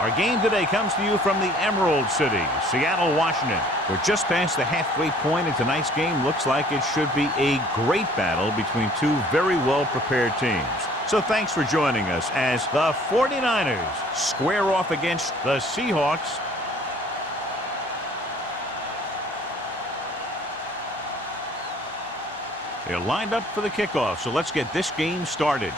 Our game today comes to you from the Emerald City, Seattle, Washington. We're just past the halfway point, and tonight's game looks like it should be a great battle between two very well-prepared teams. So thanks for joining us as the 49ers square off against the Seahawks. They're lined up for the kickoff, so let's get this game started.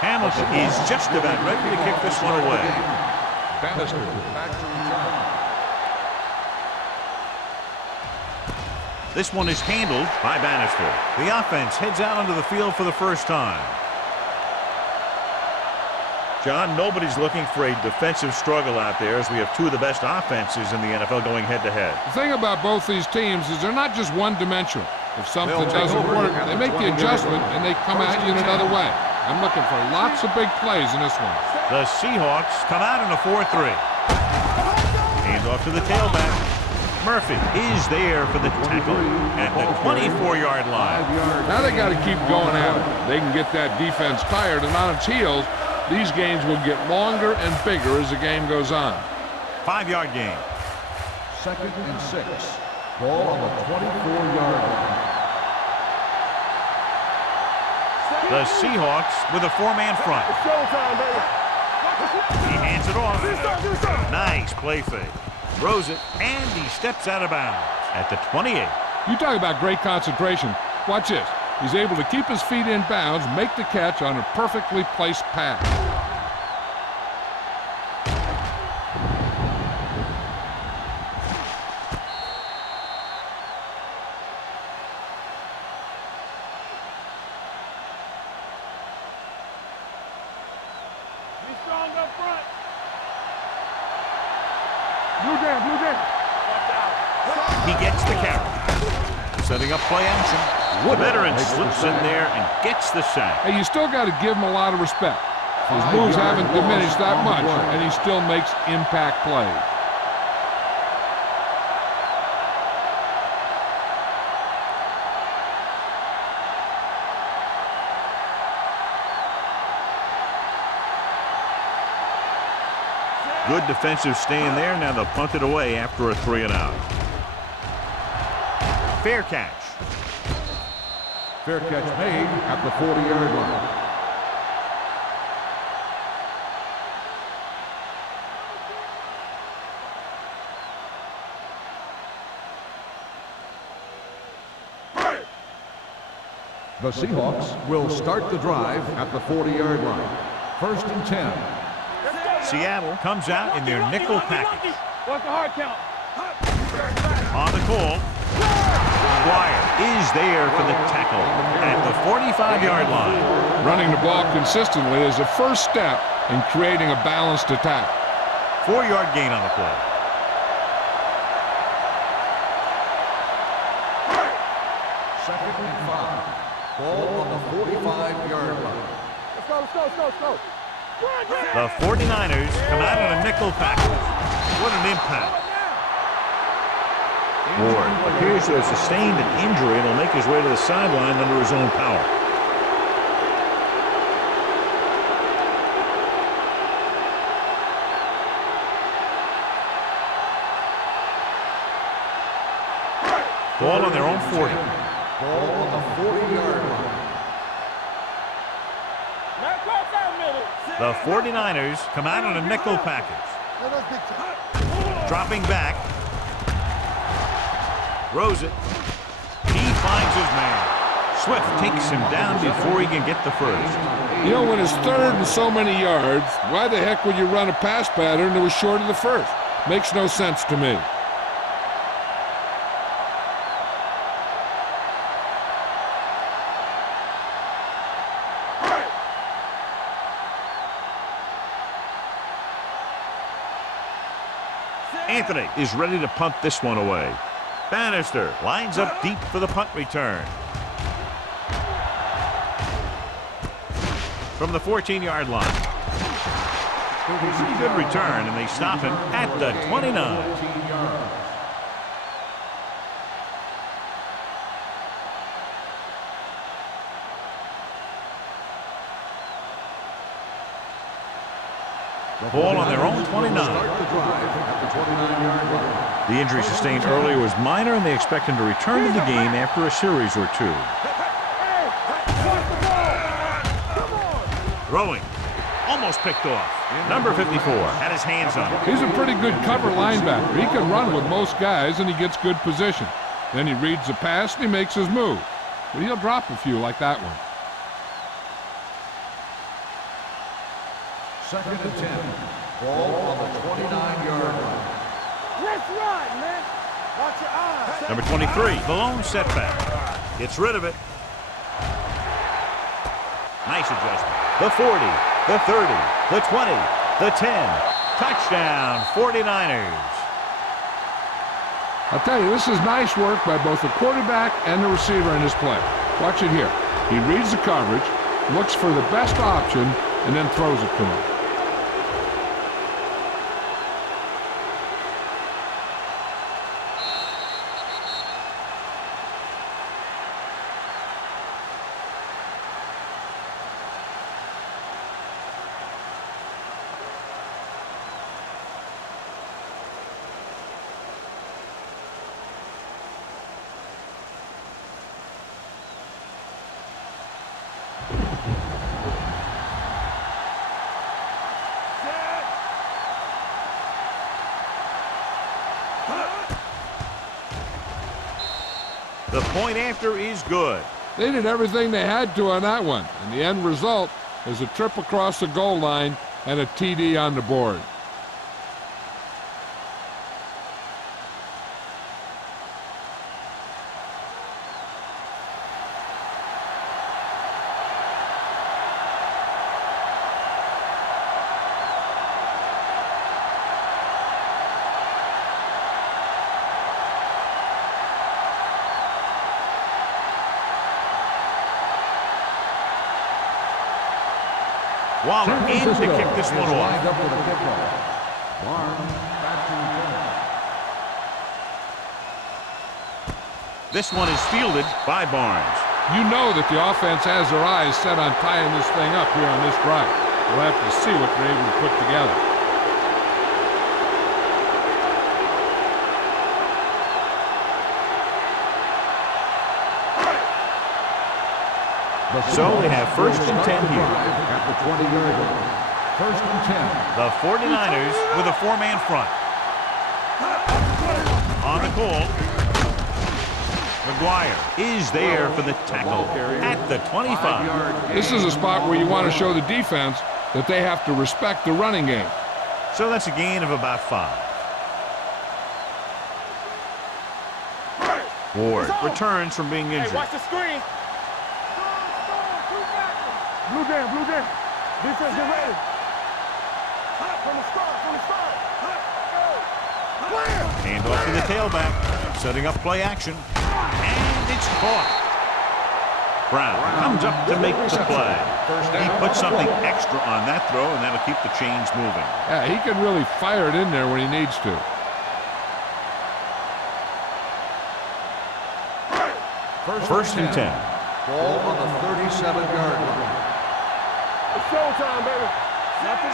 Hamilton is just about ready to kick this one away. Bannister back to return. This one is handled by Bannister. The offense heads out onto the field for the first time. John, nobody's looking for a defensive struggle out there as we have two of the best offenses in the NFL going head-to-head. The thing about both these teams is they're not just one-dimensional. If something doesn't work, they make the adjustment and they come at you in another way. I'm looking for lots of big plays in this one. The Seahawks come out in a 4-3. Hand off to the tailback. Murphy is there for the tackle at the 24-yard line. Now they got to keep going at it. They can get that defense tired and on its heels. These games will get longer and bigger as the game goes on. 5-yard gain. 2nd and 6. Ball on the 24-yard line. The Seahawks with a 4-man front. He hands it off. Nice play fake. Throws it, and he steps out of bounds at the 28. You talk about great concentration. Watch this. He's able to keep his feet in bounds, make the catch on a perfectly placed pass. He gets the carry. Setting up play action. The veteran slips in there and gets the sack. Hey, you still got to give him a lot of respect. His moves haven't diminished that much, and he still makes impact plays. Good defensive stand there. Now they'll punt it away after a 3-and-out. Fair catch. Fair catch made at the 40-yard line. The Seahawks will start the drive at the 40-yard line. 1st and 10. Seattle comes out in their nickel package. What's the hard count? On the call, Dwyer is there for the tackle at the 45-yard line. Running the ball consistently is the first step in creating a balanced attack. 4-yard gain on the play. Second and 5. Ball on the 45-yard line. Let's go. The 49ers come out in a nickel package. What an impact. Ward appears to have sustained an injury and will make his way to the sideline under his own power. Ball on their own 40. Ball on the 40-yard line. The 49ers come out in a nickel package. Dropping back. Throws it. He finds his man. Swift takes him down before he can get the first. You know, when it's 3rd and so many yards, why the heck would you run a pass pattern that was short of the first? Makes no sense to me. Anthony is ready to punt this one away. Bannister lines up deep for the punt return. from the 14-yard line. Good return, and they stop him at the 29. Ball on their own 29. The injury sustained earlier was minor, and they expect him to return to the game after a series or two. Throwing. Almost picked off. Number 54 had his hands on it. He's a pretty good cover linebacker. He can run with most guys, and he gets good position. Then he reads the pass, and he makes his move. But he'll drop a few like that one. 2nd and 10. Ball on the 29-yard line. Let's run, man. Watch your eyes. Number 23, the lone setback. Gets rid of it. Nice adjustment. The 40, the 30, the 20, the 10. Touchdown, 49ers. I'll tell you, this is nice work by both the quarterback and the receiver in this play. Watch it here. He reads the coverage, looks for the best option, and then throws it to him. The point after is good. They did everything they had to on that one, and the end result is a trip across the goal line and a TD on the board. Waller in to kick this one off. This one is fielded by Barnes. You know that the offense has their eyes set on tying this thing up here on this drive. We'll have to see what they're able to put together. So we have 1st and 10 here. At the 20-yard line. 1st and 10. The 49ers with a 4-man front. On the call. McGuire is there for the tackle at the 25. This is a spot where you want to show the defense that they have to respect the running game. So that's a gain of about 5. Ward returns from being injured. Hey, watch the screen. Blue jam, blue jam. Defense, get ready. From the start, from the start. Clear. Hand off to the tailback, setting up play action. And it's caught. Brown comes up to make the play. He puts something extra on that throw, and that'll keep the chains moving. Yeah, he can really fire it in there when he needs to. First and 10. Ball on the 37-yard line. It's showtime, baby.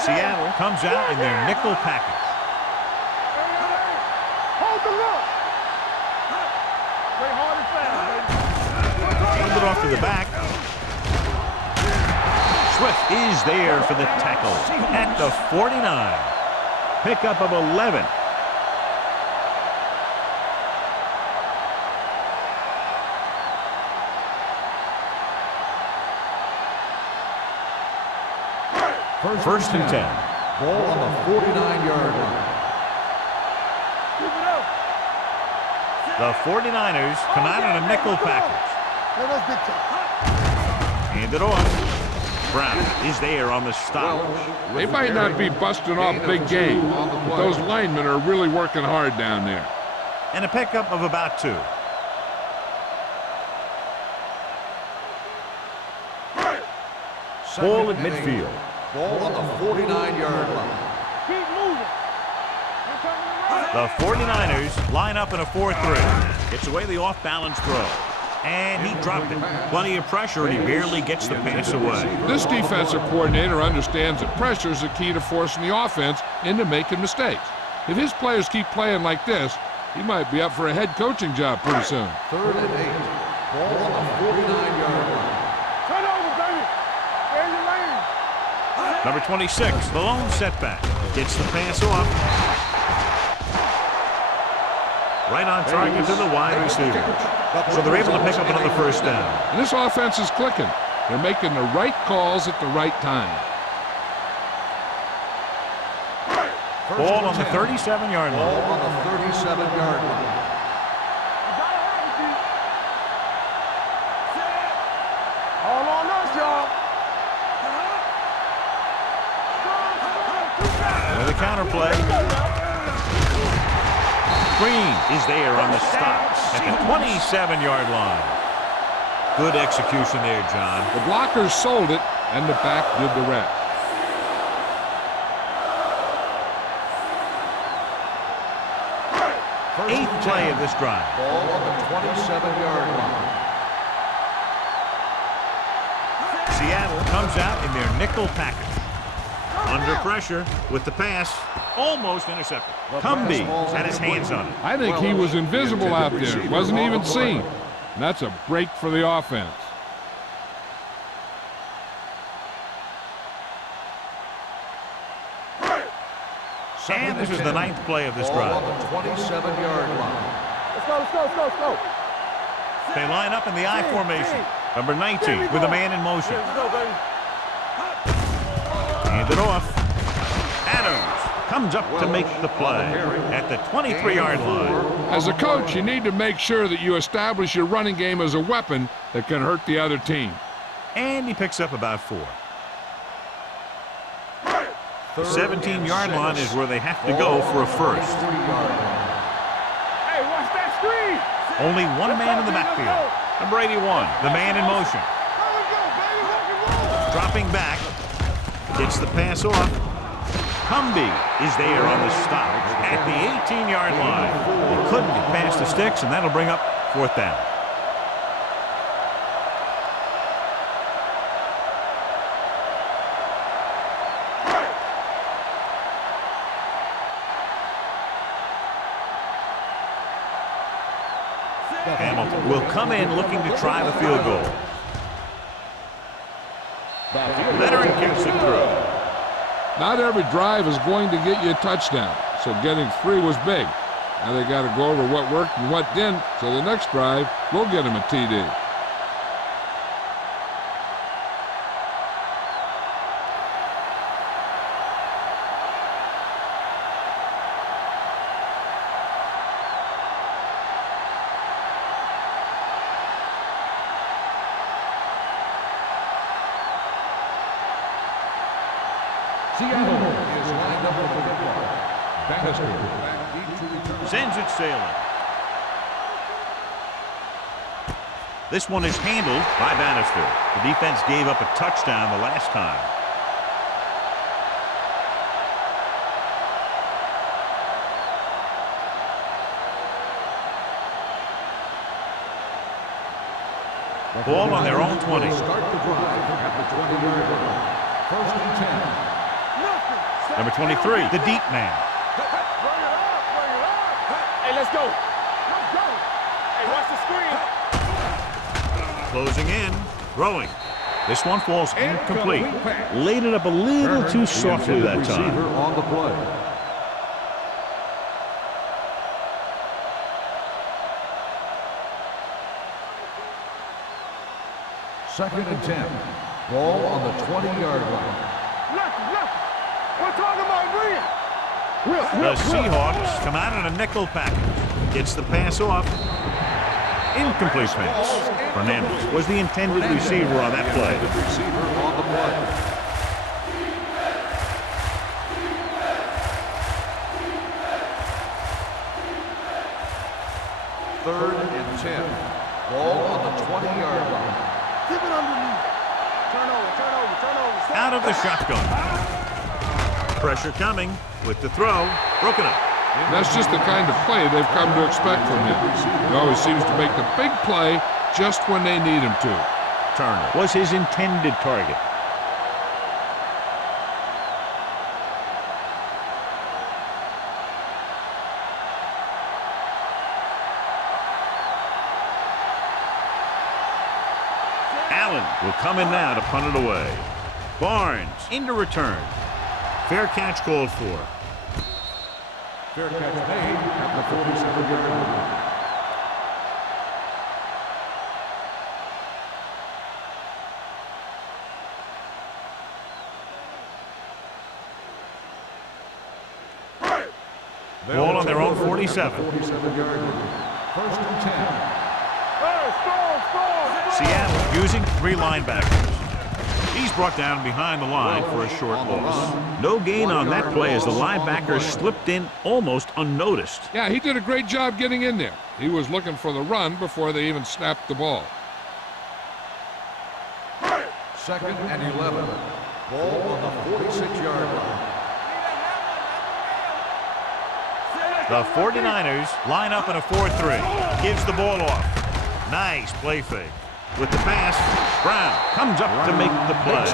Seattle comes out in their nickel package. Hold the look. Play hard and fast, baby. Hand it off to the back. Swift is there for the tackle at the 49. Pickup of 11. First and 10. Ball on the 49-yard line. The 49ers come out in a nickel package. Hand it off. Brown is there on the stop. They might not be busting off big game, but those linemen are really working hard down there. And a pickup of about 2. Ball at midfield. Ball on the 49-yard line. Keep moving. The 49ers line up in a 4-3. Gets away the off-balance throw. And he dropped it. Plenty of pressure, and he barely gets the pass away. This defensive coordinator understands that pressure is the key to forcing the offense into making mistakes. If his players keep playing like this, he might be up for a head coaching job pretty soon. 3rd and 8. Ball on the 49-yard line. Turn over, baby. Stay in your lane. Number 26, the lone setback. Gets the pass off. Right on target to the wide receiver. So they're able to pick up another first down. And this offense is clicking. They're making the right calls at the right time. Ball on the 37-yard line. Ball on the 37-yard line. All on us, y'all. With a counter play. Green is there on the stop at the 27-yard line. Good execution there, John. The blockers sold it, and the back did the rest. Eighth play of this drive. Ball on the 27-yard line. Seattle comes out in their nickel package. Under pressure with the pass. Almost intercepted. Cumby had his hands on it. I think he was invisible out there. Wasn't even seen. And that's a break for the offense. And this is the ninth play of this drive. Ball on the 27-yard line. Let's go, let's go, let's go, let's go. They line up in the I formation. Number 19 with a man in motion. Let's go, baby. Hand it off. Adams comes up to make the play at the 23-yard line. As a coach, you need to make sure that you establish your running game as a weapon that can hurt the other team. And he picks up about 4. The 17-yard line is where they have to go for a first. Hey, watch that screen. Only one man in the backfield. Number 81, the man in motion. Dropping back. Gets the pass off. Cumby is there on the stop at the 18-yard line. He couldn't get past the sticks, and that'll bring up 4th down. Hamilton will come in looking to try the field goal. Veteran kicks it through. Not every drive is going to get you a touchdown, so getting 3 was big. Now they got to go over what worked and what didn't, so the next drive will get them a TD. Seattle is lined up with the football. Bannister back deep to return. Sends it sailing. This one is handled by Bannister. The defense gave up a touchdown the last time. Ball on their own 20. Start the drive at the 20-yard line. 1st and 10. Number 23, the deep man. Hey, let's go. Let's go. Hey, watch the screen. Closing in, throwing. This one falls incomplete. Laid it up a little too softly that time. Receiver on the play. Second and 10. Ball on the 20-yard line. Left. We're talking about Green. The Seahawks come out in a nickel package. Gets the pass off. Incomplete pass. Fernandez was the intended receiver on that play. Receiver on the play. Third and 10. Ball on the 20-yard line. Keep it underneath. Turn over. Out of the shotgun. Pressure coming with the throw. Broken up. That's just the kind of play they've come to expect from him. He always seems to make the big play just when they need him to. Turner was his intended target. Allen will come in now to punt it away. Barnes into return. Fair catch called for. Fair catch made at the 47-yard line. Ball on their own 47. 47-yard line. First and 10. Seattle using 3 linebackers. He's brought down behind the line for a short loss. No gain on that play as the linebacker slipped in almost unnoticed. Yeah, he did a great job getting in there. He was looking for the run before they even snapped the ball. Second and 11. Ball on the 46-yard line. The 49ers line up in a 4-3. Gives the ball off. Nice play fake. With the pass, Brown comes up to make the play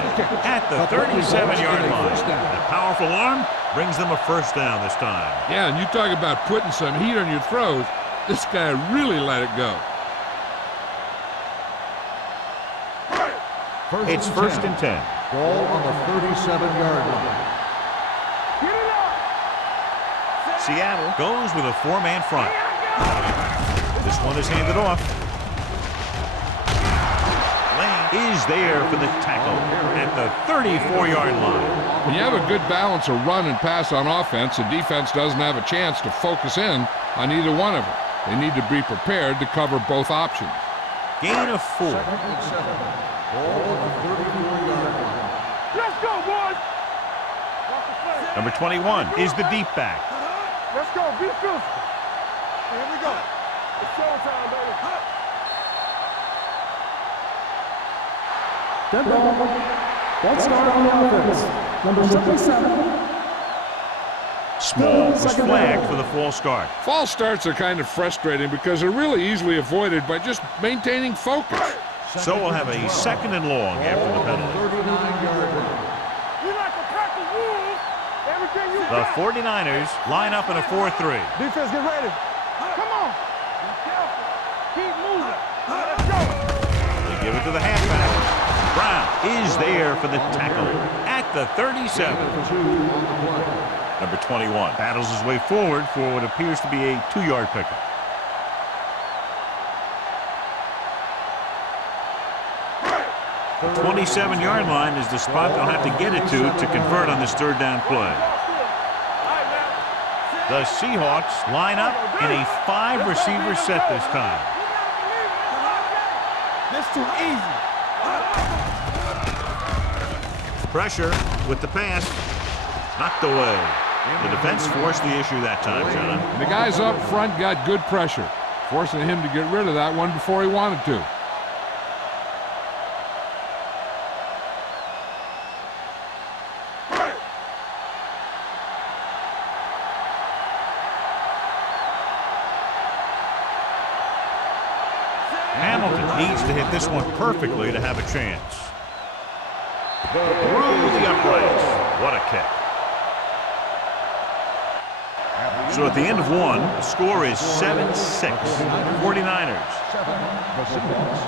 at the 37-yard line. That powerful arm brings them a first down this time. Yeah, and you talk about putting some heat on your throws. This guy really let it go. It's first and 10. Ball on the 37-yard line. Seattle goes with a 4-man front. This one is handed off. Is there for the tackle at the 34-yard line. When you have a good balance of run and pass on offense, the defense doesn't have a chance to focus in on either one of them. They need to be prepared to cover both options. Gain of 4. Second and 7. Ball on the 34-yard line. Let's go, boys. Number 21 is the deep back. Let's go. Be physical. Here we go. It's showtime, baby. Dead ball. Ball start on the offense. Number 77. Small was flagged for the false start. False starts are kind of frustrating because they're really easily avoided by just maintaining focus. So we'll have a second and long after the penalty. 39-yard line. We like to practice rules. Everything you The got. 49ers line up in a 4-3. Defense, get ready. Come on. Be careful. Keep moving. Let's go. They give it to the halfback. Brown is there for the tackle at the 37. Number 21 battles his way forward for what appears to be a 2-yard pickup. The 27-yard line is the spot they'll have to get it to convert on this third down play. The Seahawks line up in a 5-receiver set this time. This too easy. Pressure with the pass. Knocked away. The defense forced the issue that time, John. The guys up front got good pressure, forcing him to get rid of that one before he wanted to. Hamilton needs to hit this one perfectly to have a chance. Through the uprights. What a kick. So at the end of one, the score is 7-6. 49ers. 7. The Seahawks.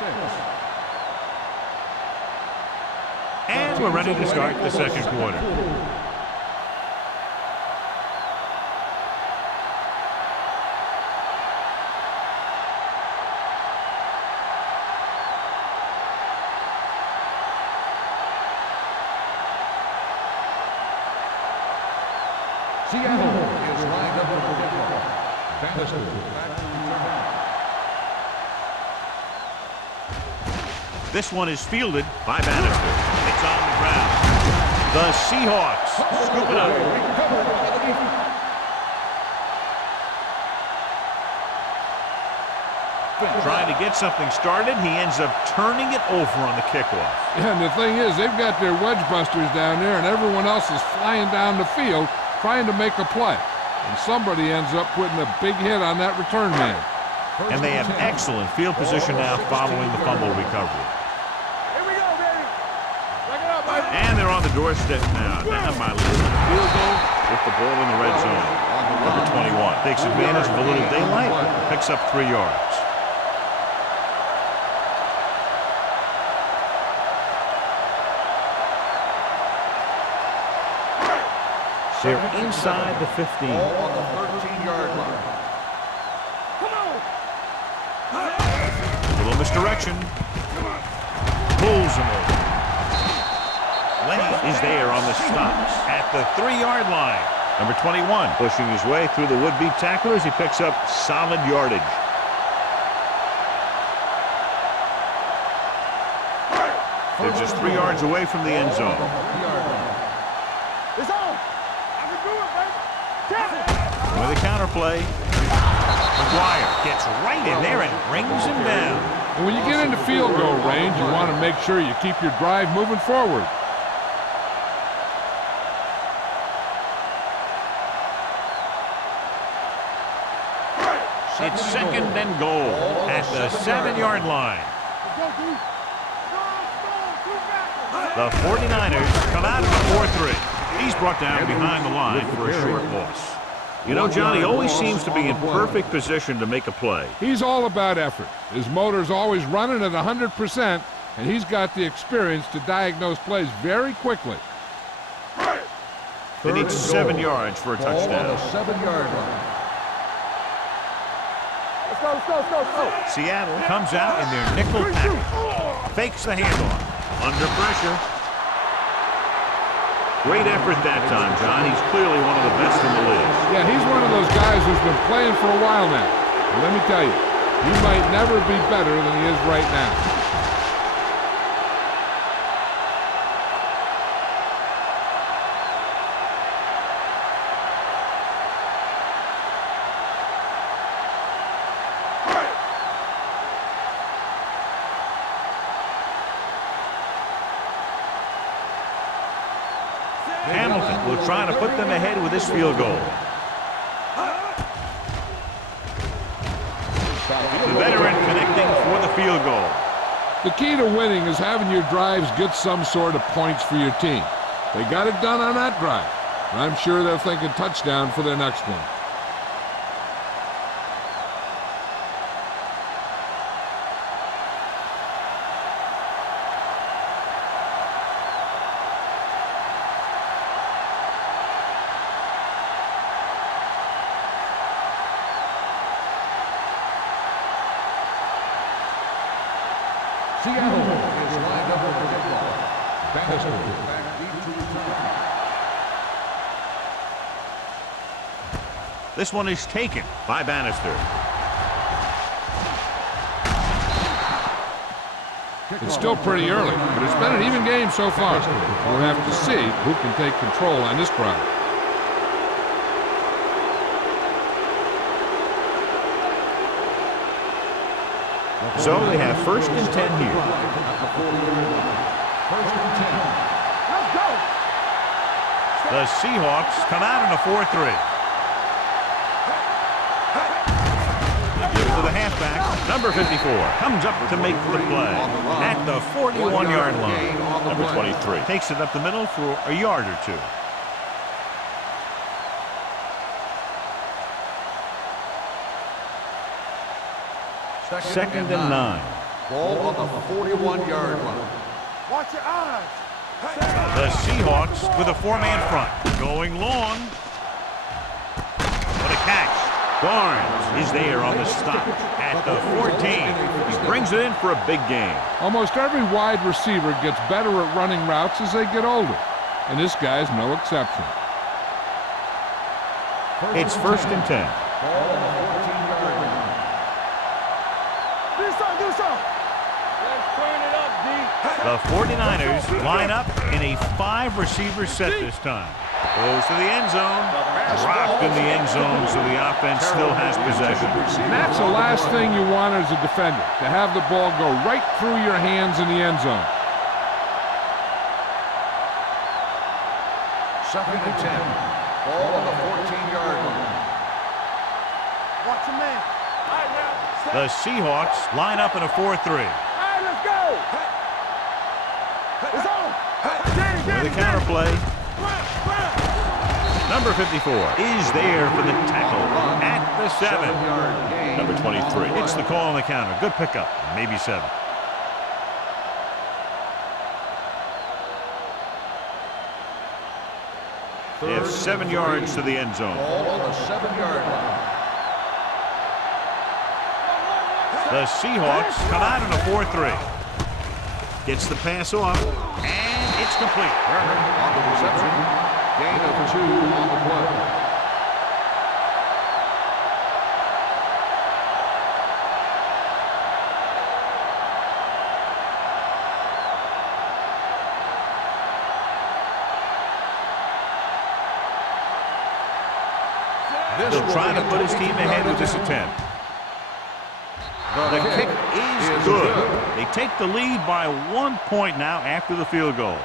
6. And we're ready to start the second quarter. Seattle is lined up for the kickoff. Bannister back to return. This one is fielded by Bannister. It's on the ground. The Seahawks scoop it up. Recovered by the defense. Trying to get something started, he ends up turning it over on the kickoff. Yeah, and the thing is, they've got their wedge busters down there, and everyone else is flying down the field trying to make a play. And somebody ends up putting a big hit on that return man. And they have excellent field position now following the fumble recovery. Here we go, baby. Back it up, baby. And they're on the doorstep now. Down by a field goal with the ball in the red zone. Number 21 takes advantage of a little daylight, picks up 3 yards. They're inside the 15. Ball on the 13-yard line. Come on. A little misdirection. Pulls him over. Lenny is there on the stops at the 3-yard line. Number 21 pushing his way through the would-be tacklers. He picks up solid yardage. They're just 3 yards away from the end zone. It's on. I can do it, baby. Tap it. With a counterplay, McGuire gets right in there and brings him down. And when you get into field goal range, you want to make sure you keep your drive moving forward. It's second and goal at the 7-yard line. The 49ers come out of the 4-3. He's brought down behind the line for a short loss. You know, John, he always seems to be in perfect position to make a play. He's all about effort. His motor's always running at 100%, and he's got the experience to diagnose plays very quickly. They need 7 yards for a touchdown. On the 7-yard line. Let's go, let's go, let's go, let's go. Seattle comes out in their nickel package. Fakes the handoff. Under pressure. Great effort that time, John. He's clearly one of the best in the league. Yeah, he's one of those guys who's been playing for a while now. And let me tell you, he might never be better than he is right now. Hamilton will try to put them ahead with this field goal. The veteran connecting for the field goal. The key to winning is having your drives get some sort of points for your team. They got it done on that drive. And I'm sure they're thinking touchdown for their next one. Seattle is lined up with the football. Bannister back deep to return. This one is taken by Bannister. It's still pretty early, but it's been an even game so far. We'll have to see who can take control on this drive. So they have 1st and 10 here. Let's go. The Seahawks come out in a 4-3. Give it to the halfback. Number 54 comes up to make the play at the 41-yard line. Number 23 takes it up the middle for a yard or two. Second and 9. Ball on the 41-yard line. Watch your eyes. The Seahawks with a 4-man front. Going long. What a catch. Barnes is there on the stop at the 14. He brings it in for a big gain. Almost every wide receiver gets better at running routes as they get older, and this guy's no exception. It's 1st and 10. Ball on the 14-yard line. Do something, do something. Let's turn it up, D. The 49ers line up in a 5-receiver set this time. Goes to the end zone. Dropped in the end zone, so the offense still has possession. And that's the last thing you want as a defender, to have the ball go right through your hands in the end zone. 2nd and 10. Ball on the 14-yard line. Watch your man. All right, now. The Seahawks line up in a 4-3. All right, let's go. It's on. With a counter play. Number 54 is there for the tackle at the 7. Number 23. It's the call on the counter. Good pickup. Maybe 7. They have 7 yards to the end zone. Ball on the 7-yard line. The Seahawks come out in a 4-3. Gets the pass off, and it's complete. On the reception. Gain of 2 on the play. He'll try to put his team ahead with this attempt. The kick is good. They take the lead by 1 point now after the field goal.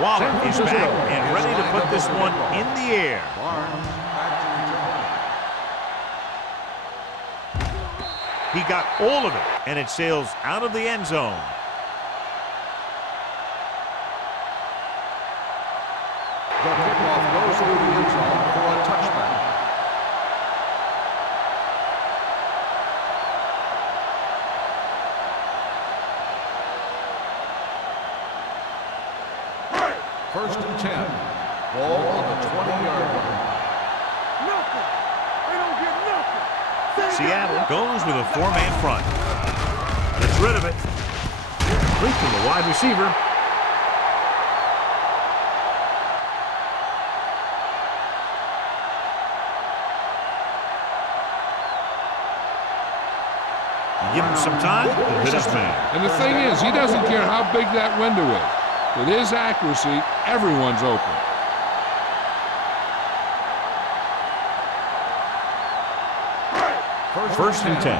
Waller is back and ready to put this one in the air. He got all of it, and it sails out of the end zone. The kickoff goes through the end zone for a touchback. First and 10. Ball on the 20-yard line. Nothing. They don't get nothing. Seattle goes with a 4-man front. Gets rid of it. Complete to the wide receiver. Give him some time, he'll hit his man. And the thing is, he doesn't care how big that window is. With his accuracy, everyone's open. First and 10.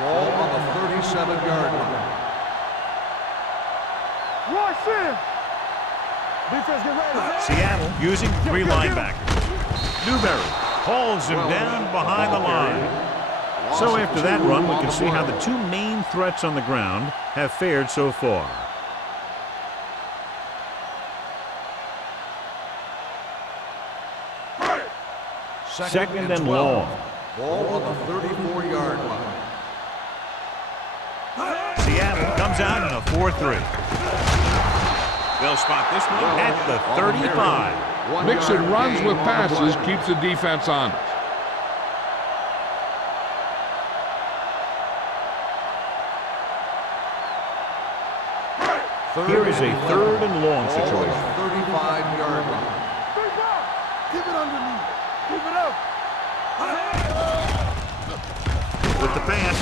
Ball on the 37-yard line. Rush in. Defense get ready. Seattle using 3 linebackers. Newberry hauls him down behind the line. So after that run, we can see how the 2 main threats on the ground have fared so far. Second and long. Ball on the 34-yard line. Seattle comes out in a 4-3. They'll spot this one at the 35. Mixing runs with passes keeps the defense honest. Here is a 3rd and long situation. 35-yard line. Keep it underneath. Keep it up. With the pass,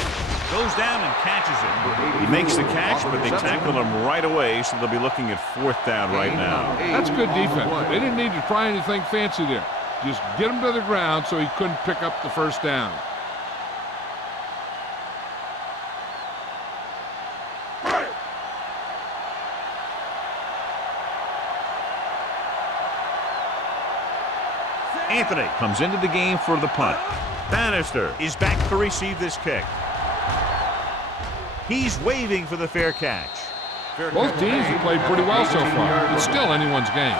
goes down and catches it. He makes the catch, but they tackle him right away, so they'll be looking at 4th down right now. That's good defense. They didn't need to try anything fancy there. Just get him to the ground so he couldn't pick up the first down. Anthony comes into the game for the punt. Bannister is back to receive this kick. He's waving for the fair catch. Both teams have played pretty well so far. It's still anyone's game.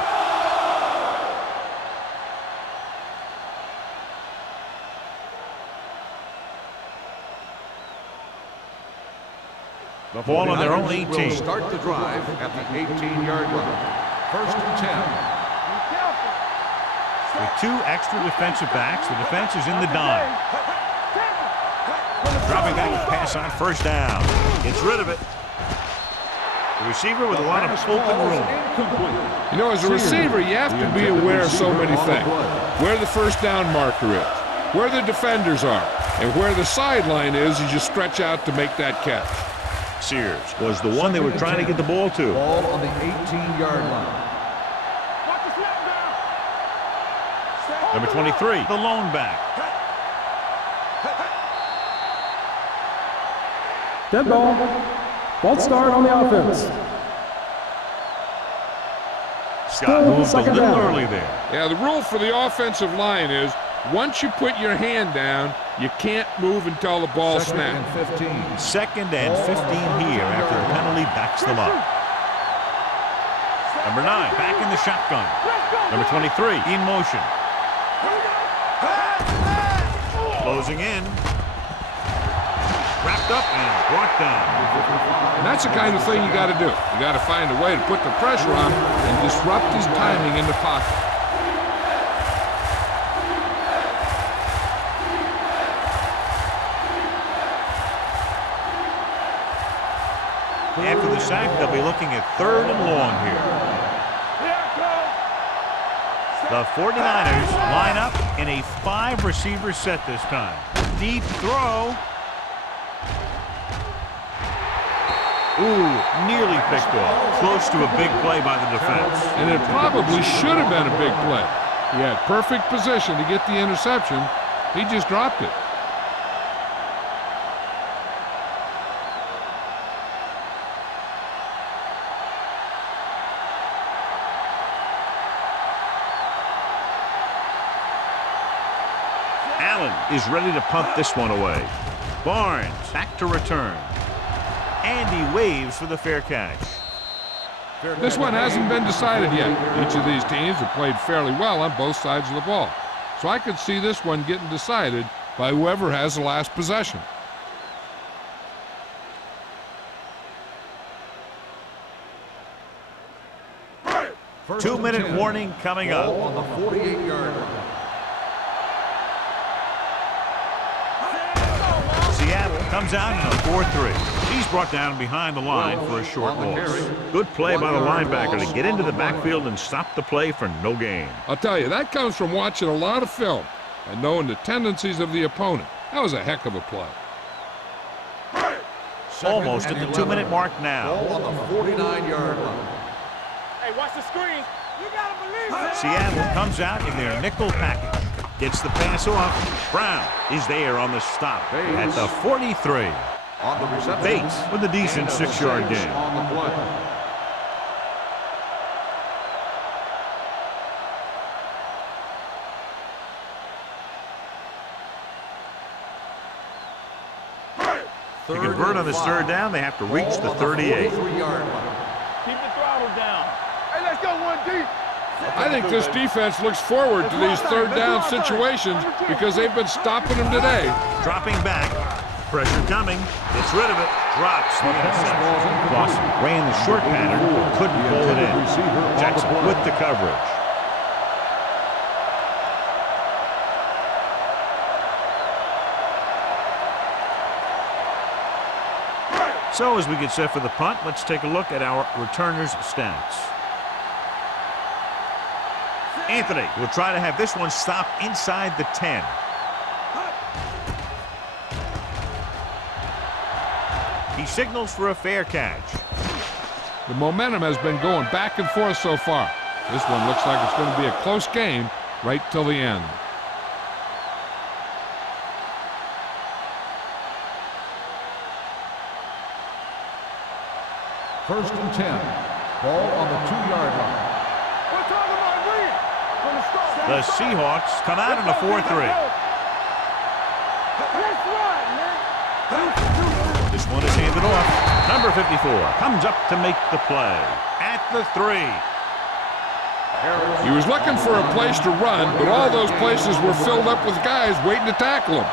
The ball on their own 18. Will start the drive at the 18-yard line. First and 10. Be careful. With 2 extra defensive backs, the defense is in the dime. Dropping back to pass on first down. Gets rid of it. The receiver with a lot of open room. You know, as a receiver, you have to be aware of so many things. Where the first down marker is, where the defenders are, and where the sideline is as you stretch out to make that catch. Sears was the one they were trying to get the ball to. Ball on the 18-yard line. Number 23, the lone back. Dead ball. False start on the offense. Scott moved a second little down. early there. Yeah, the rule for the offensive line is once you put your hand down, you can't move until the ball snaps. Second and 15 here after the penalty backs them up. Number 9, back in the shotgun. Number 23, in motion. Closing in. Wrapped up and brought down. And that's the kind of thing you got to do. You got to find a way to put the pressure on and disrupt his timing in the pocket. After the sack, they'll be looking at 3rd and long here. The 49ers line up in a 5-receiver set this time. Deep throw. Ooh, nearly picked off. Close to a big play by the defense. And it probably should have been a big play. He had perfect position to get the interception. He just dropped it. Allen is ready to punt this one away. Barnes back to return. And he waves for the fair catch. This one hasn't been decided yet. Each of these teams have played fairly well on both sides of the ball. So I could see this one getting decided by whoever has the last possession. Two-minute warning coming up. On the 48-yard line. Seattle comes out in a 4-3. He's brought down behind the line for a short loss. Good play by the linebacker to get into the backfield and stop the play for no gain. I'll tell you, that comes from watching a lot of film and knowing the tendencies of the opponent. That was a heck of a play. Almost at the 2-minute mark now. Ball on the 49-yard line. Hey, watch the screen. You gotta believe it. Seattle comes out in their nickel package. Gets the pass off. Brown is there on the stop at the 43. On the reception. Bates with a decent 6-yard gain. On the play. To convert on this 3rd down, they have to reach the 38. 43-yard line. Keep the throttle down. Hey, let's go 1 deep. I think this defense looks forward to these 3rd down situations because they've been stopping them today. Dropping back. Pressure coming. Gets rid of it. Drops the interception. Lawson ran the short pattern, but couldn't pull it in. Jackson with the coverage. So as we get set for the punt, let's take a look at our returners' stats. Anthony will try to have this one stop inside the 10. He signals for a fair catch. The momentum has been going back and forth so far. This one looks like it's going to be a close game right till the end. First and 10. Ball on the 2-yard line. We're talking about green. From the start. The Seahawks come out in a 4-3. Let's run, man. This one is handed off. Number 54 comes up to make the play at the 3. He was looking for a place to run, but all those places were filled up with guys waiting to tackle him.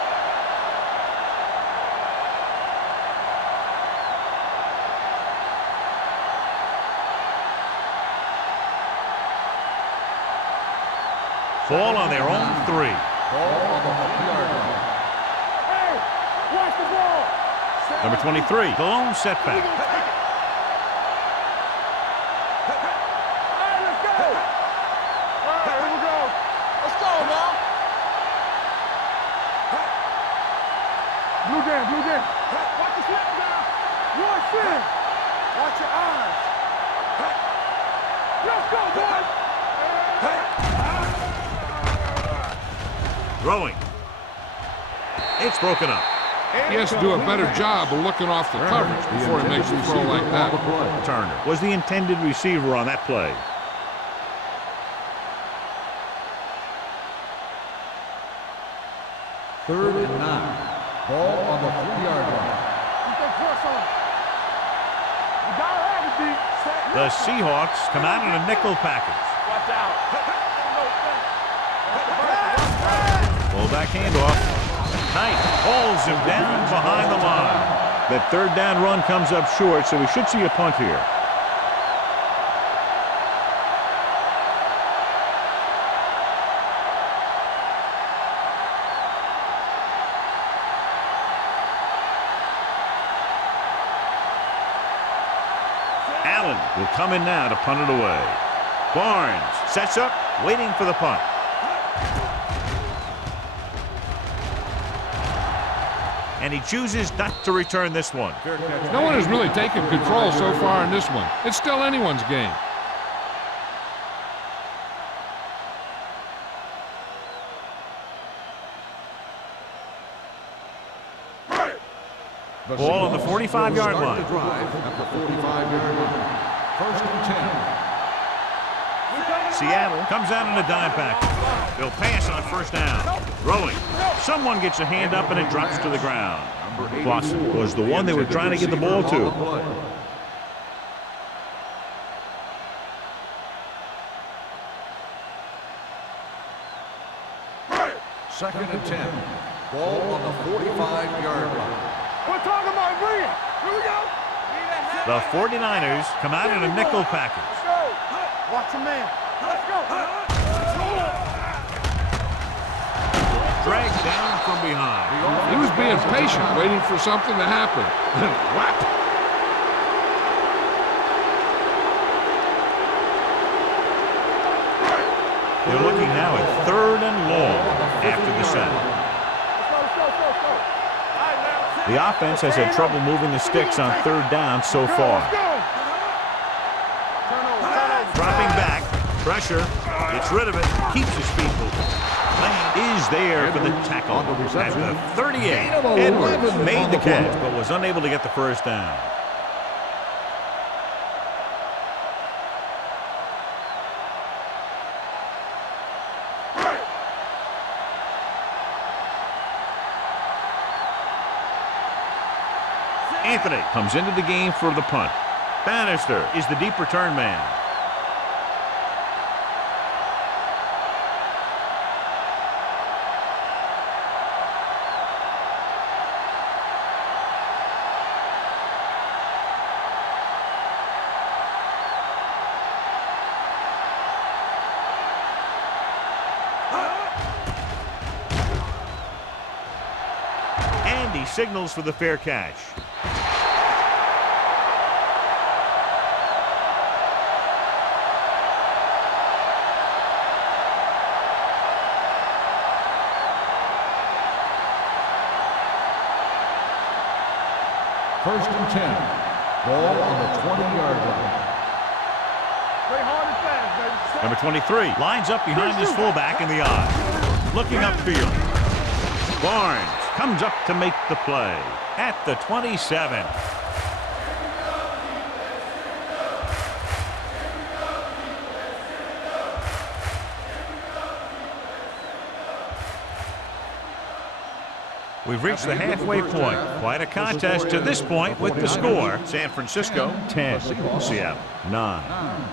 Ball on their own 3. Ball on the 1-yard line. Hey, watch the ball. Number 23, the lone setback. All right, let's go. All right, here we go. Let's go, now. Blue jam, blue jam. Watch the slip down. Watch in. Watch your eyes. Let's go, boys. Throwing. It's broken up. He has to do a better job of looking off the coverage before he makes a throw like that. Turner was the intended receiver on that play. Third and 9. Ball on the 3-yard line. You can press on it. You gotta have it, D. The Seahawks come out in a nickel package. Watch out. Fullback handoff. Knight pulls him down behind the line. That third down run comes up short, so we should see a punt here. Allen will come in now to punt it away. Barnes sets up, waiting for the punt. And he chooses not to return this one. No one has really taken control so far in this one. It's still anyone's game. Ball on the 45-yard line. At the 45-yard line. First and 10. Seattle comes out in a dime package. They'll pass on first down. Throwing. Someone gets a hand up and it drops to the ground. Clausen was the one they were trying to get the ball to. Second and 10. Ball on the 45-yard line. We're talking about bring it. Here we go. The 49ers come out in a nickel package. Let's go. Watch your man. Let's go. Dragged down from behind. He was being patient, waiting for something to happen. Whap! They're looking now at 3rd and long after the sack. Let's go. All right, now. The offense has had trouble moving the sticks on 3rd down so far. Let's go. Turnover. Dropping back, pressure, gets rid of it, keeps his feet moving. Lane is there for the tackle at the 38. Edwards made the catch, but was unable to get the first down. Anthony comes into the game for the punt. Bannister is the deep return man. And he signals for the fair catch. First and 10. Ball on the 20-yard line. Play hard and fast, baby. Number 23 lines up behind his fullback in the eye. Looking upfield. Barnes comes up to make the play at the 27. We've reached the halfway point. Quite a contest to this point with the score. San Francisco 10, Seattle 9.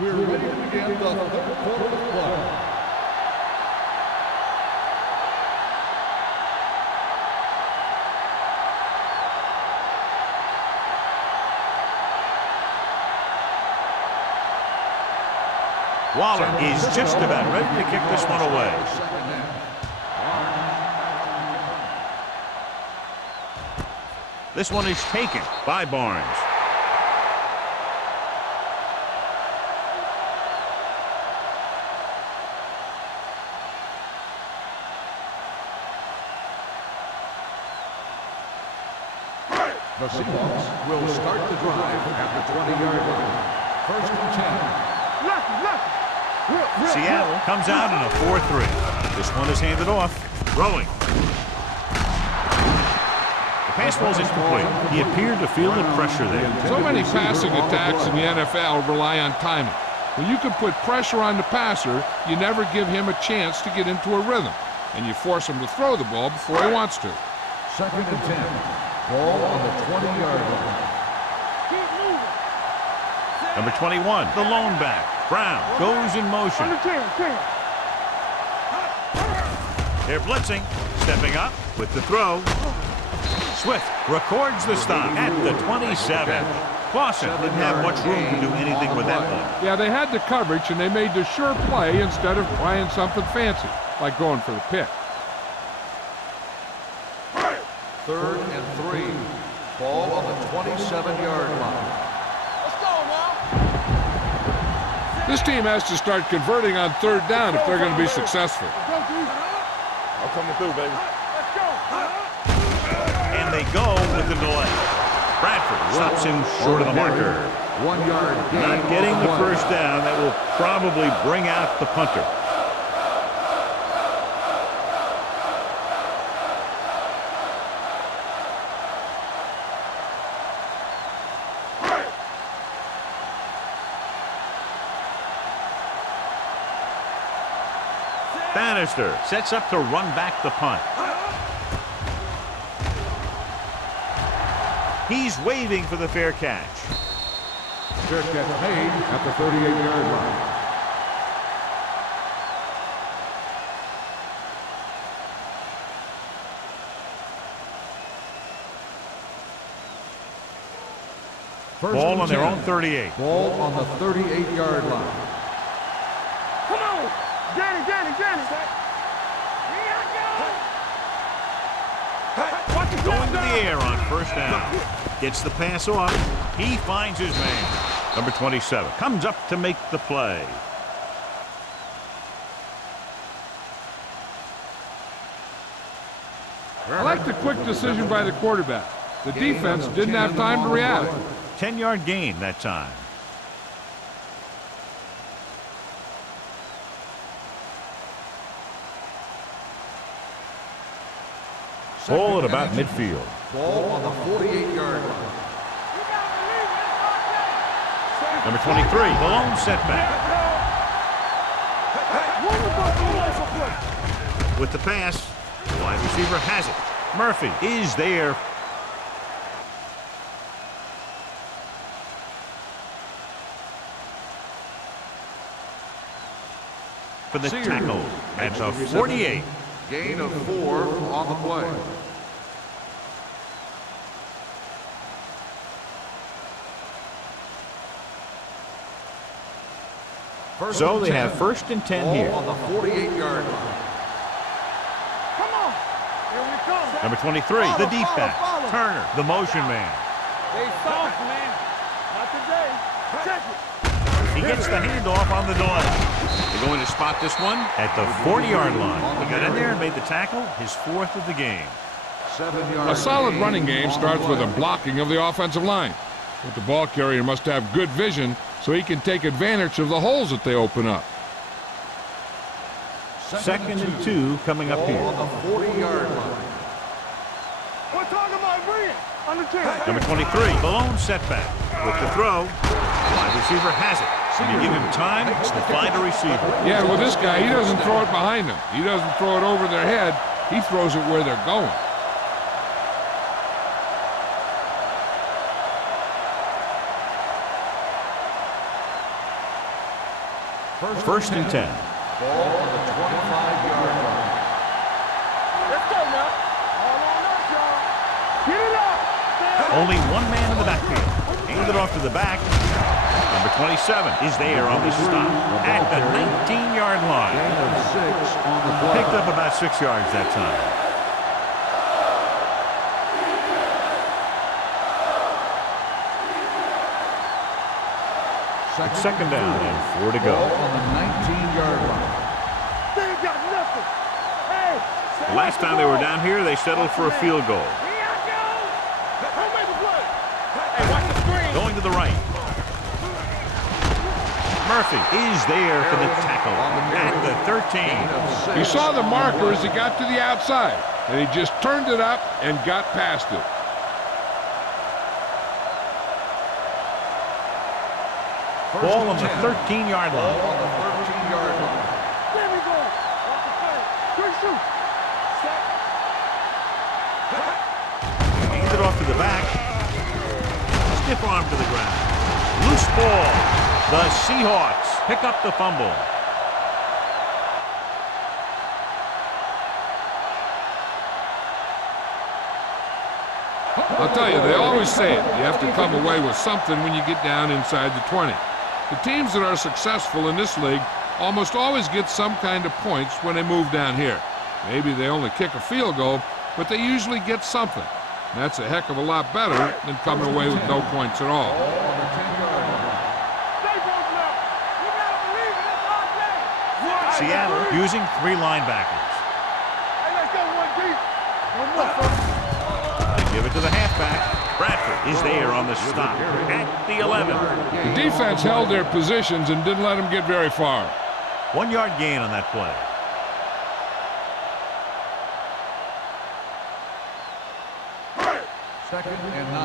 We're ready to begin the third quarter of play. Waller is just about ready to kick this one away. This one is taken by Barnes. The Seahawks will start the drive at the 20-yard line. First and 10. Seattle comes out in a 4-3. This one is handed off. Throwing. The pass ball's incomplete. He appeared to feel the pressure there. So many passing attacks in the NFL rely on timing. When you can put pressure on the passer, you never give him a chance to get into a rhythm, and you force him to throw the ball before he wants to. Second and 10. Ball on the 20-yard line. Number 21, the lone back. Brown goes in motion. They're blitzing. Stepping up with the throw. Swift records the stop at the 27. Clausen didn't have much room to do anything with that one. Yeah, they had the coverage, and they made the sure play instead of trying something fancy, like going for the pick. Third and 3. Ball on the 27-yard line. This team has to start converting on third down if they're going to be successful. I'm coming through, baby. And they go with the delay. Bradford stops him short of the marker. 1 yard gain. Not getting the first down. That will probably bring out the punter. Bannister sets up to run back the punt. He's waving for the fair catch. Fair catch made at the 38-yard line. Ball on their own 38. Ball on the 38-yard line. Come on! Danny! Going to the air on first down. Gets the pass off. He finds his man. Number 27 comes up to make the play. I like the quick decision by the quarterback. The defense didn't have time to react. 10-yard gain that time. Ball at about midfield. Ball on the 48-yard line. Number 23, the lone setback. With the pass, the wide receiver has it. Murphy is there. For the tackle at the 48. Gain of 4 on the play. So they have first and 10 here. On the 48-yard line. Come on! Here we come! Number 23, the deep back. Turner, the motion man. They soft, man. Not today. Check it. He gets the handoff on the delay. They're going to spot this one at the 40-yard line. He got in there and made the tackle, his 4th of the game. 7-yard A solid gain running game on starts the with a play. blocking of the offensive line. But the ball carrier must have good vision so he can take advantage of the holes that they open up. Second and 2 coming up Ball here. on the 40-yard line. We're talking about Brian. On the 10. Number 23, the lone setback. With the throw, wide receiver has it. When you give him time to find a receiver. Yeah, with this guy, he doesn't throw it behind them. He doesn't throw it over their head. He throws it where they're going. First and 10. Ball on the 25-yard line. Let's go now. All on us, y'all. Get it up. Only one man in the backfield. Hand it off to the back. Number 27 is there on the stop at the 19-yard line. Gain of 6 on the play. Picked up about 6 yards that time. It's second down and 4 to go. Ball on the 19-yard line. They ain't got nothing. Hey, The last time they were down here, they settled for a field goal. here I go. Don't make the play. Hey, watch the screen. Going to the right. Murphy is there for the tackle at the 13. He saw the marker as he got to the outside, and he just turned it up and got past it. Ball on the 13-yard Ball line. on the 13-yard line. There we go. Off the play. Quick shoot. Hands it off to the back. Stiff arm to the ground. Loose ball. The Seahawks pick up the fumble. I'll tell you, they always say it. You have to come away with something when you get down inside the 20. The teams that are successful in this league almost always get some kind of points when they move down here. Maybe they only kick a field goal, but they usually get something. That's a heck of a lot better than coming away with no points at all. Ball on the 10-yard line. Stay close now. You gotta believe it. It's our day. Seattle using 3 linebackers. Hey, let's go one deep. One more, folks. They give it to the halfback. Bradford is there on the stop at the 11. The defense held their positions and didn't let them get very far. 1-yard gain on that play. Second and 9.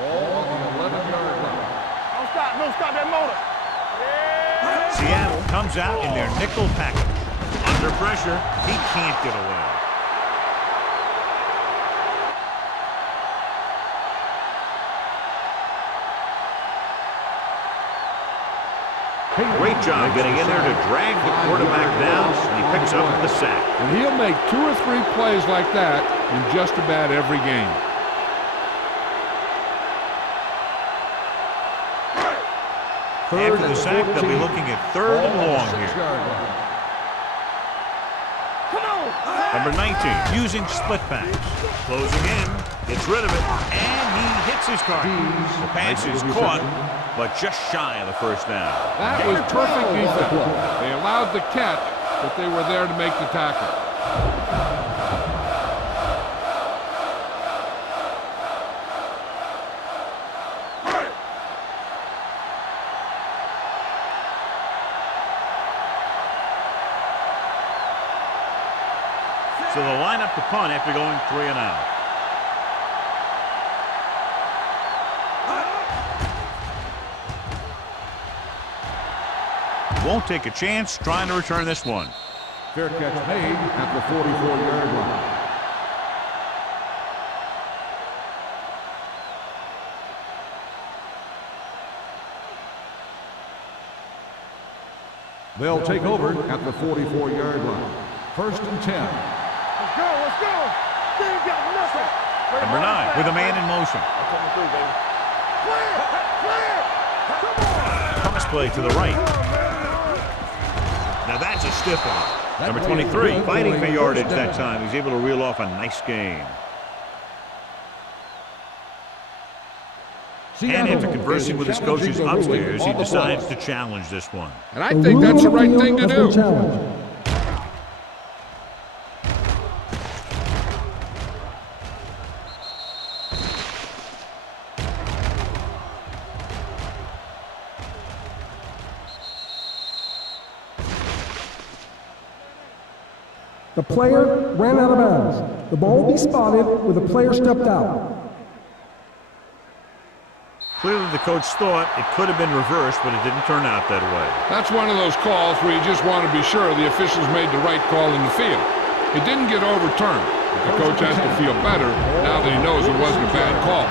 Ball on the 11-yard line. Don't stop. Don't stop that motor. Yeah. Seattle comes out in their nickel package. Under pressure, he can't get away. Great job getting in there to drag the quarterback down, and he picks up the sack. And he'll make 2 or 3 plays like that in just about every game. After the sack, they'll be looking at 3rd and long here. 6-yard line. Come on. Number 19, using split pass. Closing in, gets rid of it, and he hits his target. The pass is caught, but just shy of the first down. That was perfect defense. They allowed the catch, but they were there to make the tackle. So they'll line up to punt after going 3 and out. Won't take a chance trying to return this one. Fair catch made at the 44-yard line. They'll take over at the 44-yard line. 1st and 10. Let's go. Let's go. They ain't got nothing. Number 9 with a man in motion. Coming through, baby. Clear. Clear. Come on. Pass play to the right. Now that's a stiff one. Number 23 fighting for yardage that time. He's able to reel off a nice gain. And after conversing with his coaches upstairs, he decides to challenge this one. And I think that's the right thing to do. The player ran out of bounds. The ball will be spotted where the player stepped out. Clearly the coach thought it could have been reversed, but it didn't turn out that way. That's one of those calls where you just want to be sure the officials made the right call in the field. It didn't get overturned, but the coach has to feel better now that he knows it wasn't a bad call.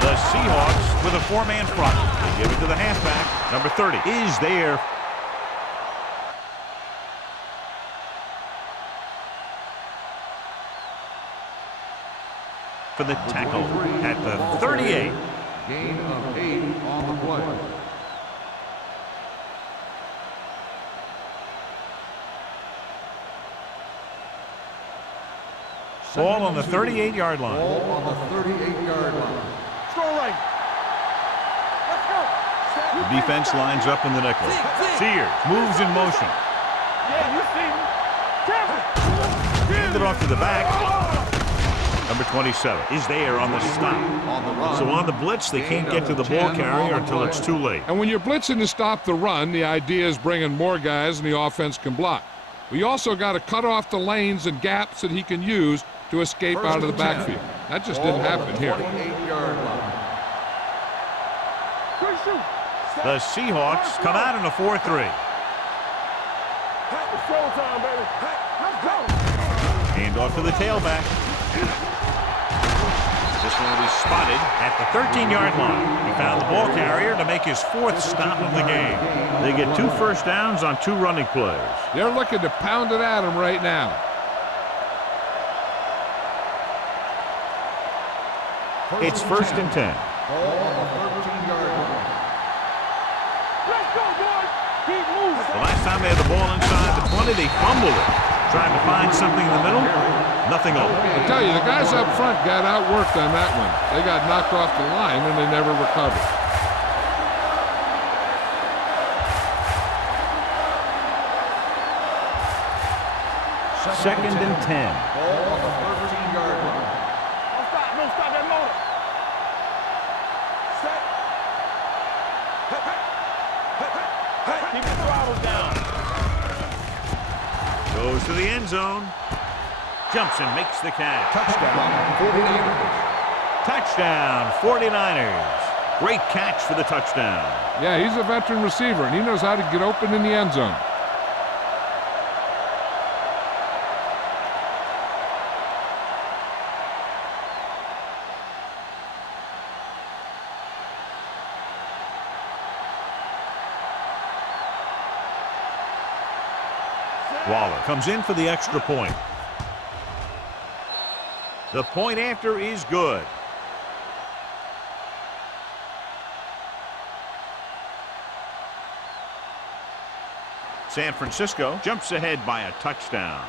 The Seahawks with a 4-man front. They give it to the halfback. Number 30 is there. For the tackle at the 38. Gain of 8 on the play. Ball on the 38-yard line. Ball on the 38-yard line. Strong right. Let's go. The defense lines up in the nickel. Sears moves in motion. Yeah, you see me. Careful. Hand it off to the back. Number 27 is there on the stop. On the run. So on the blitz, they can't get to the ball carrier until it's too late. And when you're blitzing to stop the run, the idea is bringing more guys and the offense can block. We also got to cut off the lanes and gaps that he can use to escape out of the backfield. That just didn't happen here. 28-yard line. Good shoot. The Seahawks come out in a 4-3. It's showtime, baby. Let's go. Hand off to the tailback. This one will be spotted at the 13-yard line. He found the ball carrier to make his 4th stop of the game. They get 2 first downs on 2 running plays. They're looking to pound it at him right now. It's 1st and 10. Ball on the 13-yard line. Let's go, boys. Keep moving. The last time they had the ball inside the 20, they fumbled it. Trying to find something in the middle. Nothing open. I tell you, the guys up front got outworked on that one. They got knocked off the line and they never recovered. Second and 10. Ball on the 13-yard line. Don't stop that motor. Set. Keep the throttle down. Goes to the end zone. Jumps and makes the catch. Touchdown, 49ers. Touchdown, 49ers. Great catch for the touchdown. Yeah, he's a veteran receiver, and he knows how to get open in the end zone. Waller comes in for the extra point. The point after is good. San Francisco jumps ahead by a touchdown.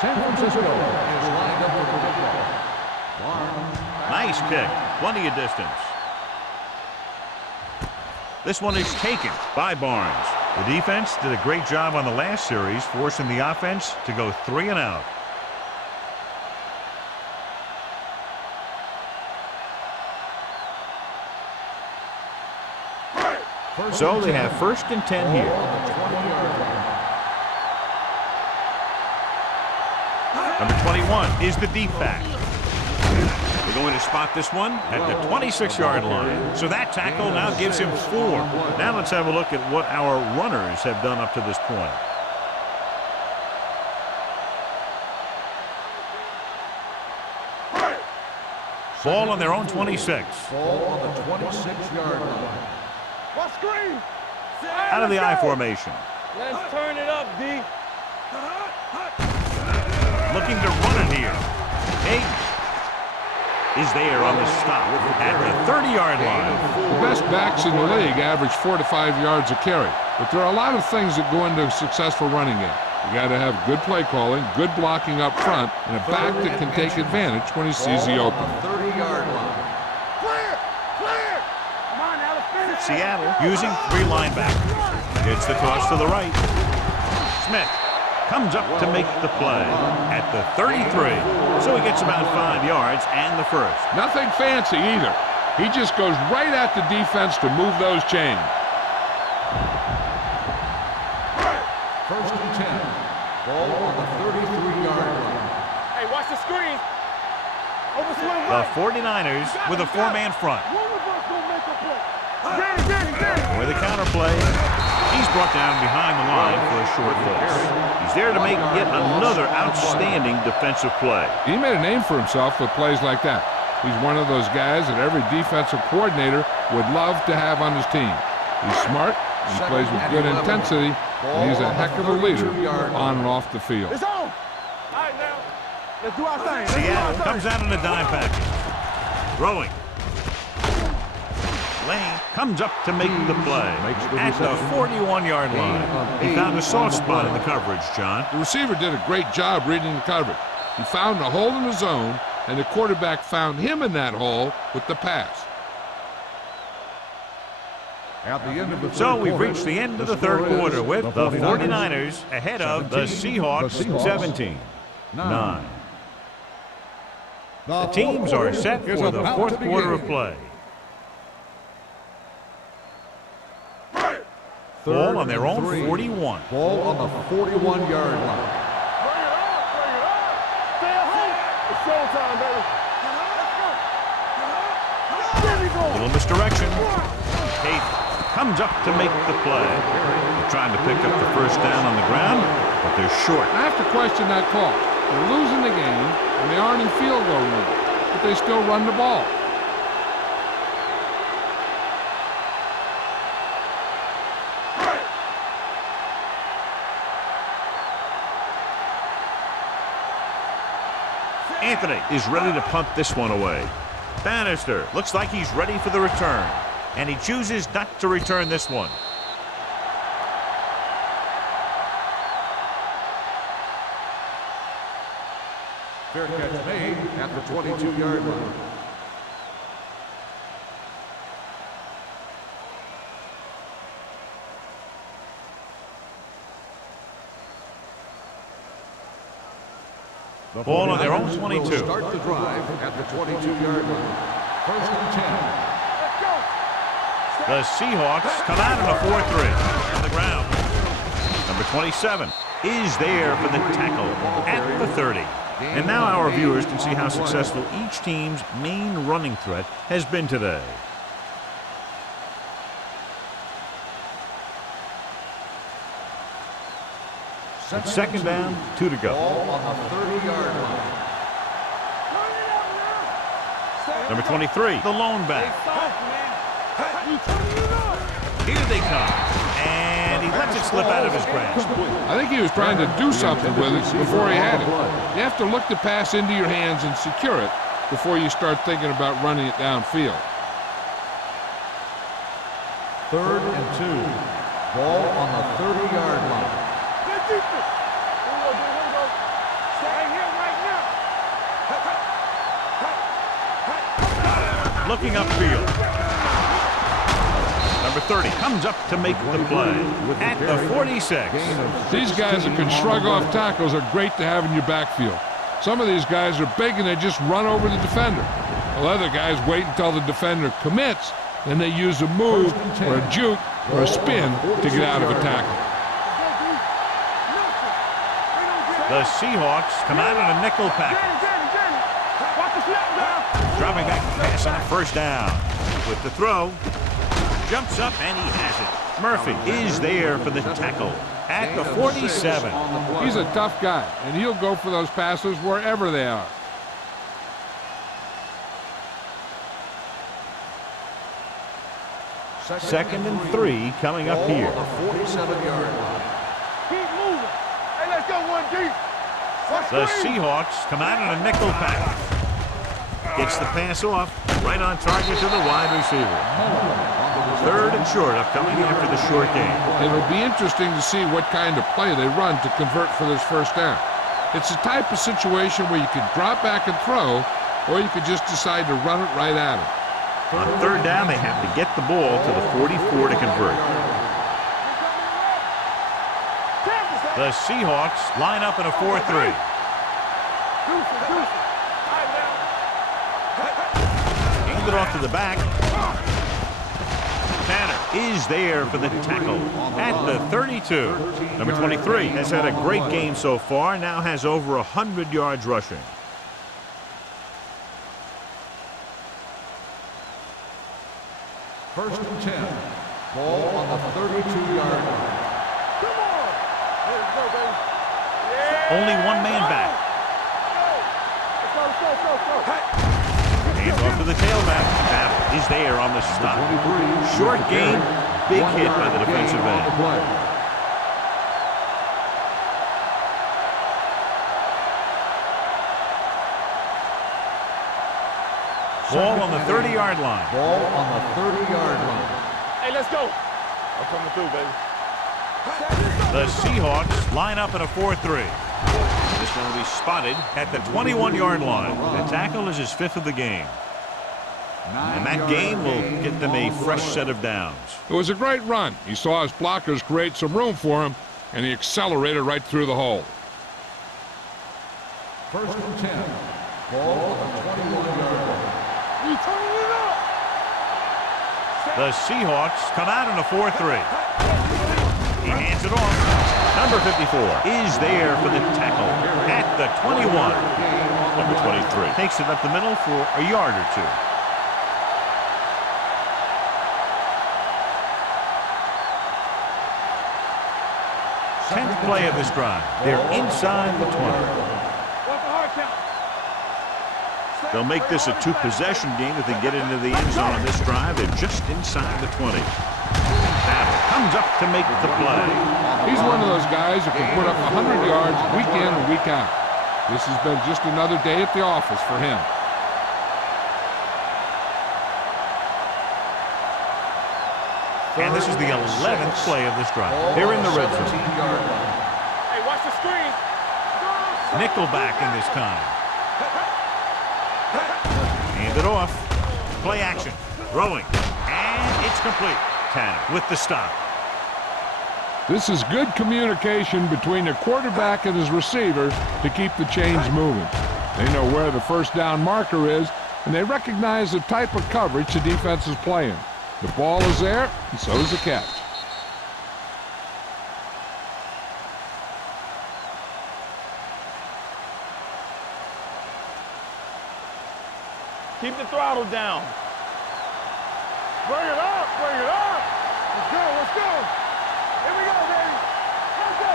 San Francisco is lined up with the football. Barnes. Nice kick. Plenty of distance. This one is taken by Barnes. The defense did a great job on the last series, forcing the offense to go 3 and out. So they have 1st and 10 here. On the 20-yard line. Number 21 is the deep back. They're going to spot this one at the 26-yard line. So that tackle now gives him 4. Now let's have a look at what our runners have done up to this point. Ball on their own 26. Ball on the 26-yard line. What screen? Out of the I formation. Let's turn it up, D. Looking to run it here. Hayden is there on the stop at the 30-yard line. The best backs in the league average 4 to 5 yards a carry. But there are a lot of things that go into a successful running game. You got to have good play calling, good blocking up front, and a back that can take advantage when he sees the open. 30-yard line. Clear! Clear! Come on, now, let's finish. Seattle using 3 linebackers. Gets the toss to the right. Smith comes up to make the play at the 33. So he gets about 5 yards and the first. Nothing fancy either. He just goes right at the defense to move those chains. 1st and 10. Ball on the 33-yard line. Hey, watch the screen. 1st and 10. Ball on the 33. 33. So he gets about 5 yards and the first. Nothing fancy either. He just goes right at the defense to move those chains. 1st and 10. Ball on the 33-yard line. 1st and 10. Ball on the 33-yard line. The 49ers with a four-man front. With a counter play, he's brought down behind the line for a short loss. He's there to make yet another outstanding defensive play. He made a name for himself with plays like that. He's one of those guys that every defensive coordinator would love to have on his team. He's smart, he plays with good intensity, and he's a heck of a leader on and off the field. It's on. All right, now. Let's do our thing. Seattle comes out in a dime package. Throwing. Lane comes up to make the play at the 41-yard line. He found a soft spot in the coverage, John. The receiver did a great job reading the coverage. He found a hole in the zone, and the quarterback found him in that hole with the pass. So we've reached the end of the third quarter with the 49ers ahead of the Seahawks 17-9. The teams are set for the fourth quarter of play. Ball on their own 41. Ball on the 41-yard line. It's showtime, baby. Little misdirection. Tate comes up to make the play. They're trying to pick up the first down on the ground, but they're short. I have to question that call. They're losing the game, and they aren't in field goal range, but they still run the ball. Anthony is ready to punt this one away. Bannister looks like he's ready for the return, and he chooses not to return this one. Fair catch made at the 22-yard line. The ball on their own 22. Start the drive at the 22-yard line. First and 10. The Seahawks come out in a 4-3 on the ground. Number 27 is there for the tackle at the 30. And now our viewers can see how successful each team's main running threat has been today. It's second down, 2 to go. Ball on the 30-yard line. Number 23, the lone back. Here they come. And he lets it slip out of his grasp. I think he was trying to do something with it before he had it. You have to look the pass into your hands and secure it before you start thinking about running it downfield. Third and 2. Ball on the 30-yard line. Looking upfield. Number 30 comes up to make the play at the 46. These guys that can shrug off tackles are great to have in your backfield. Some of these guys are big and they just run over the defender. While other guys wait until the defender commits, then they use a move or a juke or a spin to get out of a tackle. The Seahawks come out in a nickel package. Dropping back to pass on a first down. With the throw. Jumps up and he has it. Murphy is there for the tackle at the 47. He's a tough guy, and he'll go for those passes wherever they are. Second and 3 coming up here. The 47-yard line. Keep moving. Hey, let's go one deep. The Seahawks come out in a nickel package. Gets the pass off, right on target to the wide receiver. Third and short upcoming after the short game. It'll be interesting to see what kind of play they run to convert for this first down. It's a type of situation where you could drop back and throw, or you could just decide to run it right at him. On third down, they have to get the ball to the 44 to convert. The Seahawks line up in a 4-3. Hand it off to the back. Tanner is there for the tackle at the 32. Number 23 has had a great game so far, now has over 100 yards rushing. First and 10. Ball on the 32-yard line. Come on. Let's go, baby. Yeah. Only one man back. Let's go, let's go, let's go, let's go. Hands off to the tailback. Battle is there on the stop. 23. Short gain, big 1 hit yard by the defensive gain on the end. play. Ball on the 30-yard line. Ball on the 30-yard line. Hey, let's go. I'm coming through, baby. The Seahawks line up in a 4-3. This one will be spotted at the 21-yard line. The tackle is his 5th of the game. And that gain will get them a fresh set of downs. It was a great run. He saw his blockers create some room for him, and he accelerated right through the hole. First and 10. Ball on the 21-yard line. You turning it up. The Seahawks come out in a 4-3. He hands it off. Number 54 is there for the tackle at the 21. Number 23 takes it up the middle for a yard or two. Tenth play of this drive. They're inside the 20. What's the hard count? They'll make this a two-possession game if they get into the end zone on this drive. They're just inside the 20. Battle comes up to make the play. He's one of those guys who can put up 100 yards week in and week out. This has been just another day at the office for him. And this is the 11th play of this drive. They're in the red zone. Hey, watch the screen. Nickelback in this time. Hand it off. Play action. Throwing. And it's complete. Tanner with the stop. This is good communication between the quarterback and his receiver to keep the chains moving. They know where the first down marker is, and they recognize the type of coverage the defense is playing. The ball is there, and so is the catch. Keep the throttle down. Bring it up, bring it up. Let's go, let's go. Here we go, baby. Let's go.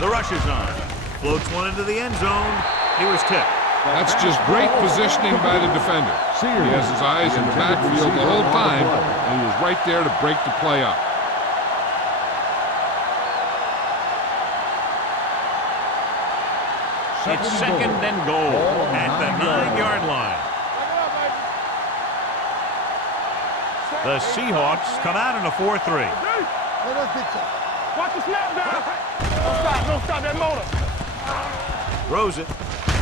The rush is on. Floats one into the end zone. He was tipped. That's just great positioning by the defender. He has his eyes in the backfield the whole time, and he was right there to break the play up. It's second and goal at the 9-yard line. The Seahawks come out in a 4-3. Watch the snap down. Don't stop that motor. Throws it.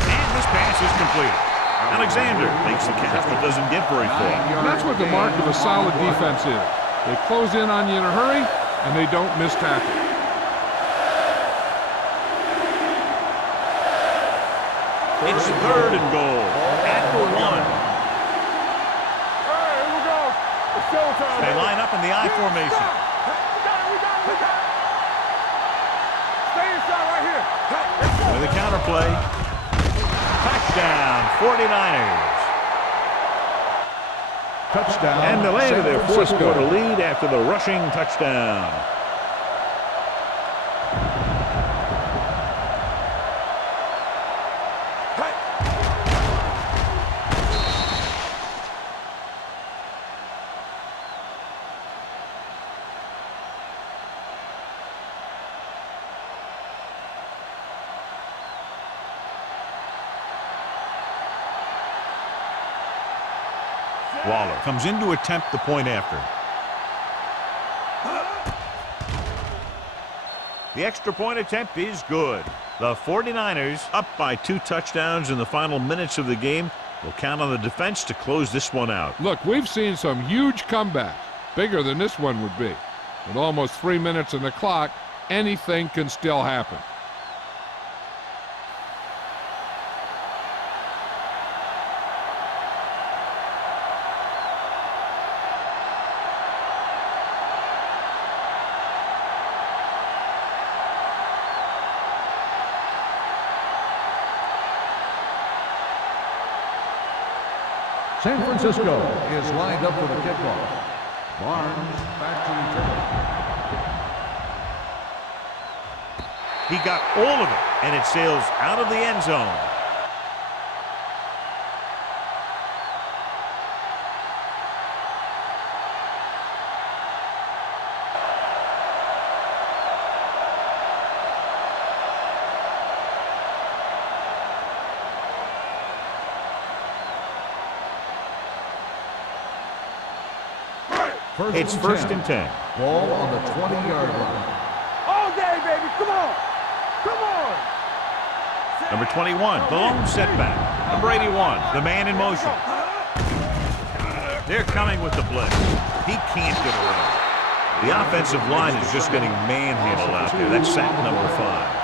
And this pass is completed. Alexander makes the catch but doesn't get very far. That's what the mark of a solid defense is. They close in on you in a hurry, and they don't miss tackle. It's third and goal at the 1. All right, here we go. It's showtime. They line up in the I formation. We got it. Stay inside right here. With a counterplay. Touchdown, 49ers. Touchdown. And the land of their fourth San quarter Francisco. lead after the rushing touchdown. Waller comes in to attempt the point after. The extra point attempt is good. The 49ers, up by 2 touchdowns in the final minutes of the game, will count on the defense to close this one out. Look, we've seen some huge comebacks, bigger than this one would be. With almost 3 minutes on the clock, anything can still happen. San Francisco is lined up for the kickoff. Barnes back to return. He got all of it, and it sails out of the end zone. It's first and 10. Ball on the 20-yard line. All day, baby. Come on. Come on. Number 21, the lone setback. Number 81, the man in motion. They're coming with the blitz. He can't get away. The offensive line is just getting manhandled out there. That's sack number 5.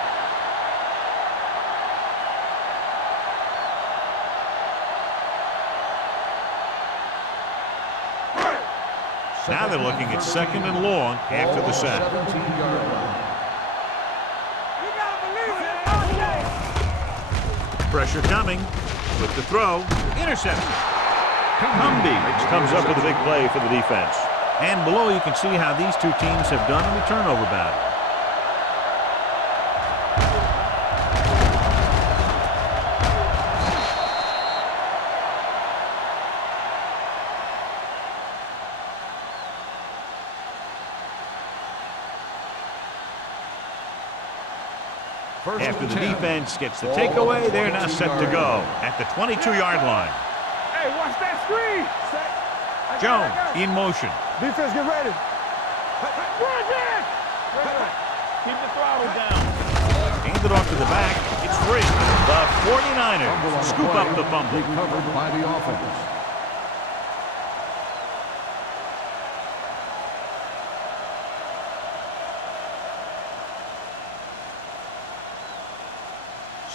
Now they're looking at second and long after the sack. Pressure coming with the throw. Interception. Cumby comes up with a big play for the defense. And below you can see how these two teams have done in the turnover battle. After the defense gets the takeaway, they're now set to go at the 22-yard line. Hey, watch that screen. Jones in motion. Defense, get ready. Run it! Keep the throttle down. Handed off to the back. It's free. The 49ers scoop up the fumble. Recovered by the offense.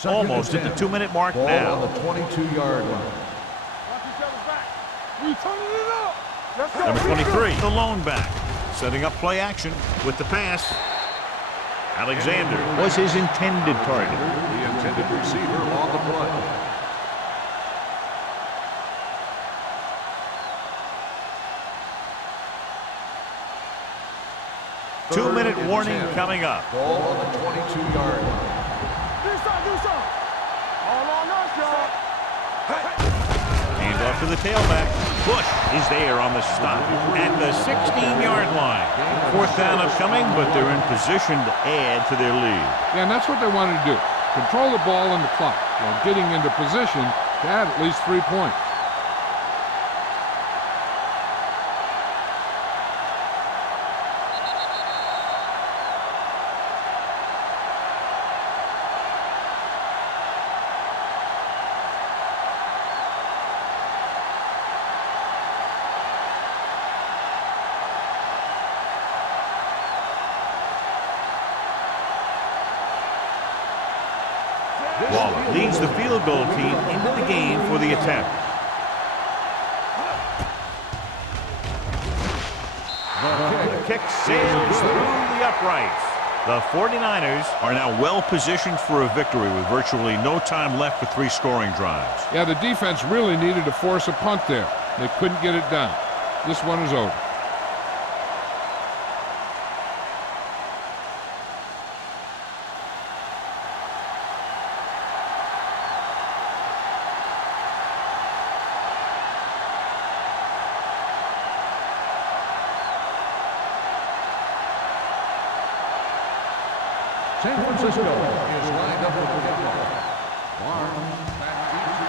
Almost at the 2-minute mark Ball now. on the 22-yard line. Watch each other's back. We turning it up. Let's go. Number 23, the lone back. Setting up play action with the pass. Alexander was his intended target. The intended receiver on the play. Two-minute warning coming up. Ball on the 22-yard line. Do something. All on us, y'all. Hand off to the tailback. Bush is there on the stop at the 16-yard line. Fourth down upcoming, but they're in position to add to their lead. Yeah, and that's what they wanted to do. Control the ball and the clock while getting into position to add at least 3 points. Waller leads the field goal team into the game for the attempt. The kick sails through the uprights. The 49ers are now well positioned for a victory with virtually no time left for 3 scoring drives. Yeah, the defense really needed to force a punt there. They couldn't get it done. This one is over. San Francisco is lined up with the kickoff. Barnes back into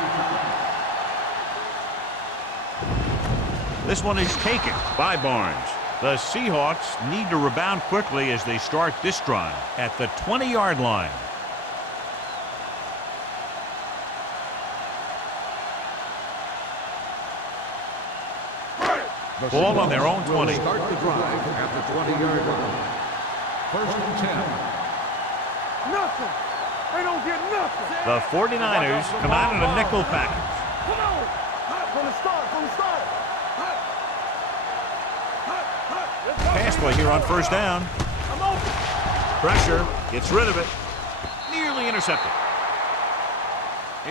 This one is taken by Barnes. The Seahawks need to rebound quickly as they start this drive at the 20-yard line. Ball on their own 20. Start the drive at the 20-yard line. First and 10. Nothing. They don't get nothing. The 49ers come out in a nickel package. Come on. From the start. Pass play here on first down. I'm open. Pressure. Gets rid of it. Nearly intercepted.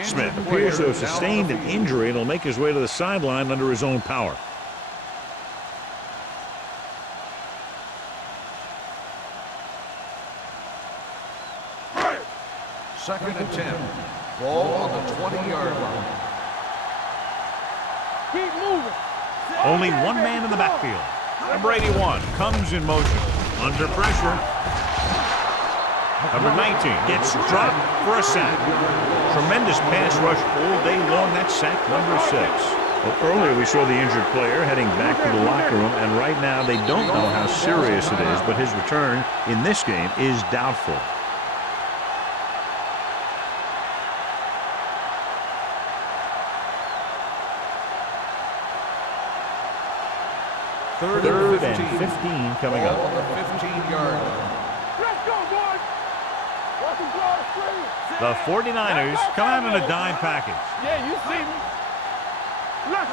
Smith appears to have sustained an injury and will make his way to the sideline under his own power. Second and 10. Ball on the 20-yard line. Keep moving. Only one man in the backfield. Number 81 comes in motion. Under pressure. Number 19 gets dropped for a sack. Tremendous pass rush all day long. That's sack number 6. Well, earlier we saw the injured player heading back to the locker room, and right now they don't know how serious it is, but his return in this game is doubtful. Third and 15 coming up. On the 15-yard line. Let's go, boys. Watch him draw the screen. The 49ers come out in a dime package. Yeah, you see me. Left.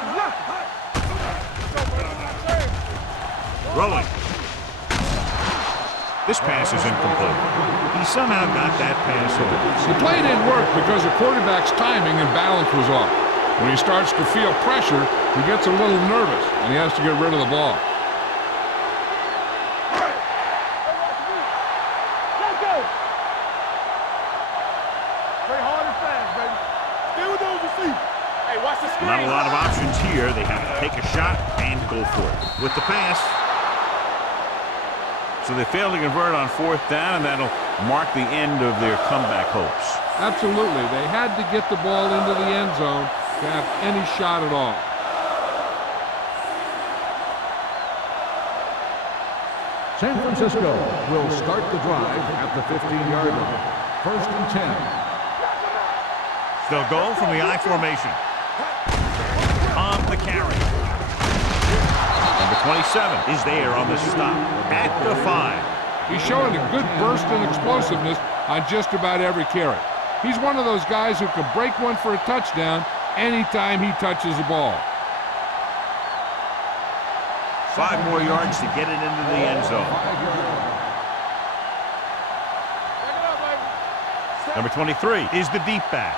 Rolling. This pass is incomplete. He somehow got that pass over. The play didn't work because the quarterback's timing and balance was off. When he starts to feel pressure, he gets a little nervous, and he has to get rid of the ball. Let's go. Play hard and fast, baby. Stay with those receivers. Hey, watch the screen. Not a lot of options here. They have to take a shot and go for it. With the pass. So they fail to convert on 4th down, and that'll mark the end of their comeback hopes. Absolutely. They had to get the ball into the end zone to have any shot at all. San Francisco will start the drive at the 15-yard line. First and 10. They'll go from the I formation. On the carry. Number 27 is there on the stop at the 5. He's showing a good burst and explosiveness on just about every carry. He's one of those guys who can break one for a touchdown anytime he touches the ball. 5 more yards to get it into the end zone. Number 23 is the deep back.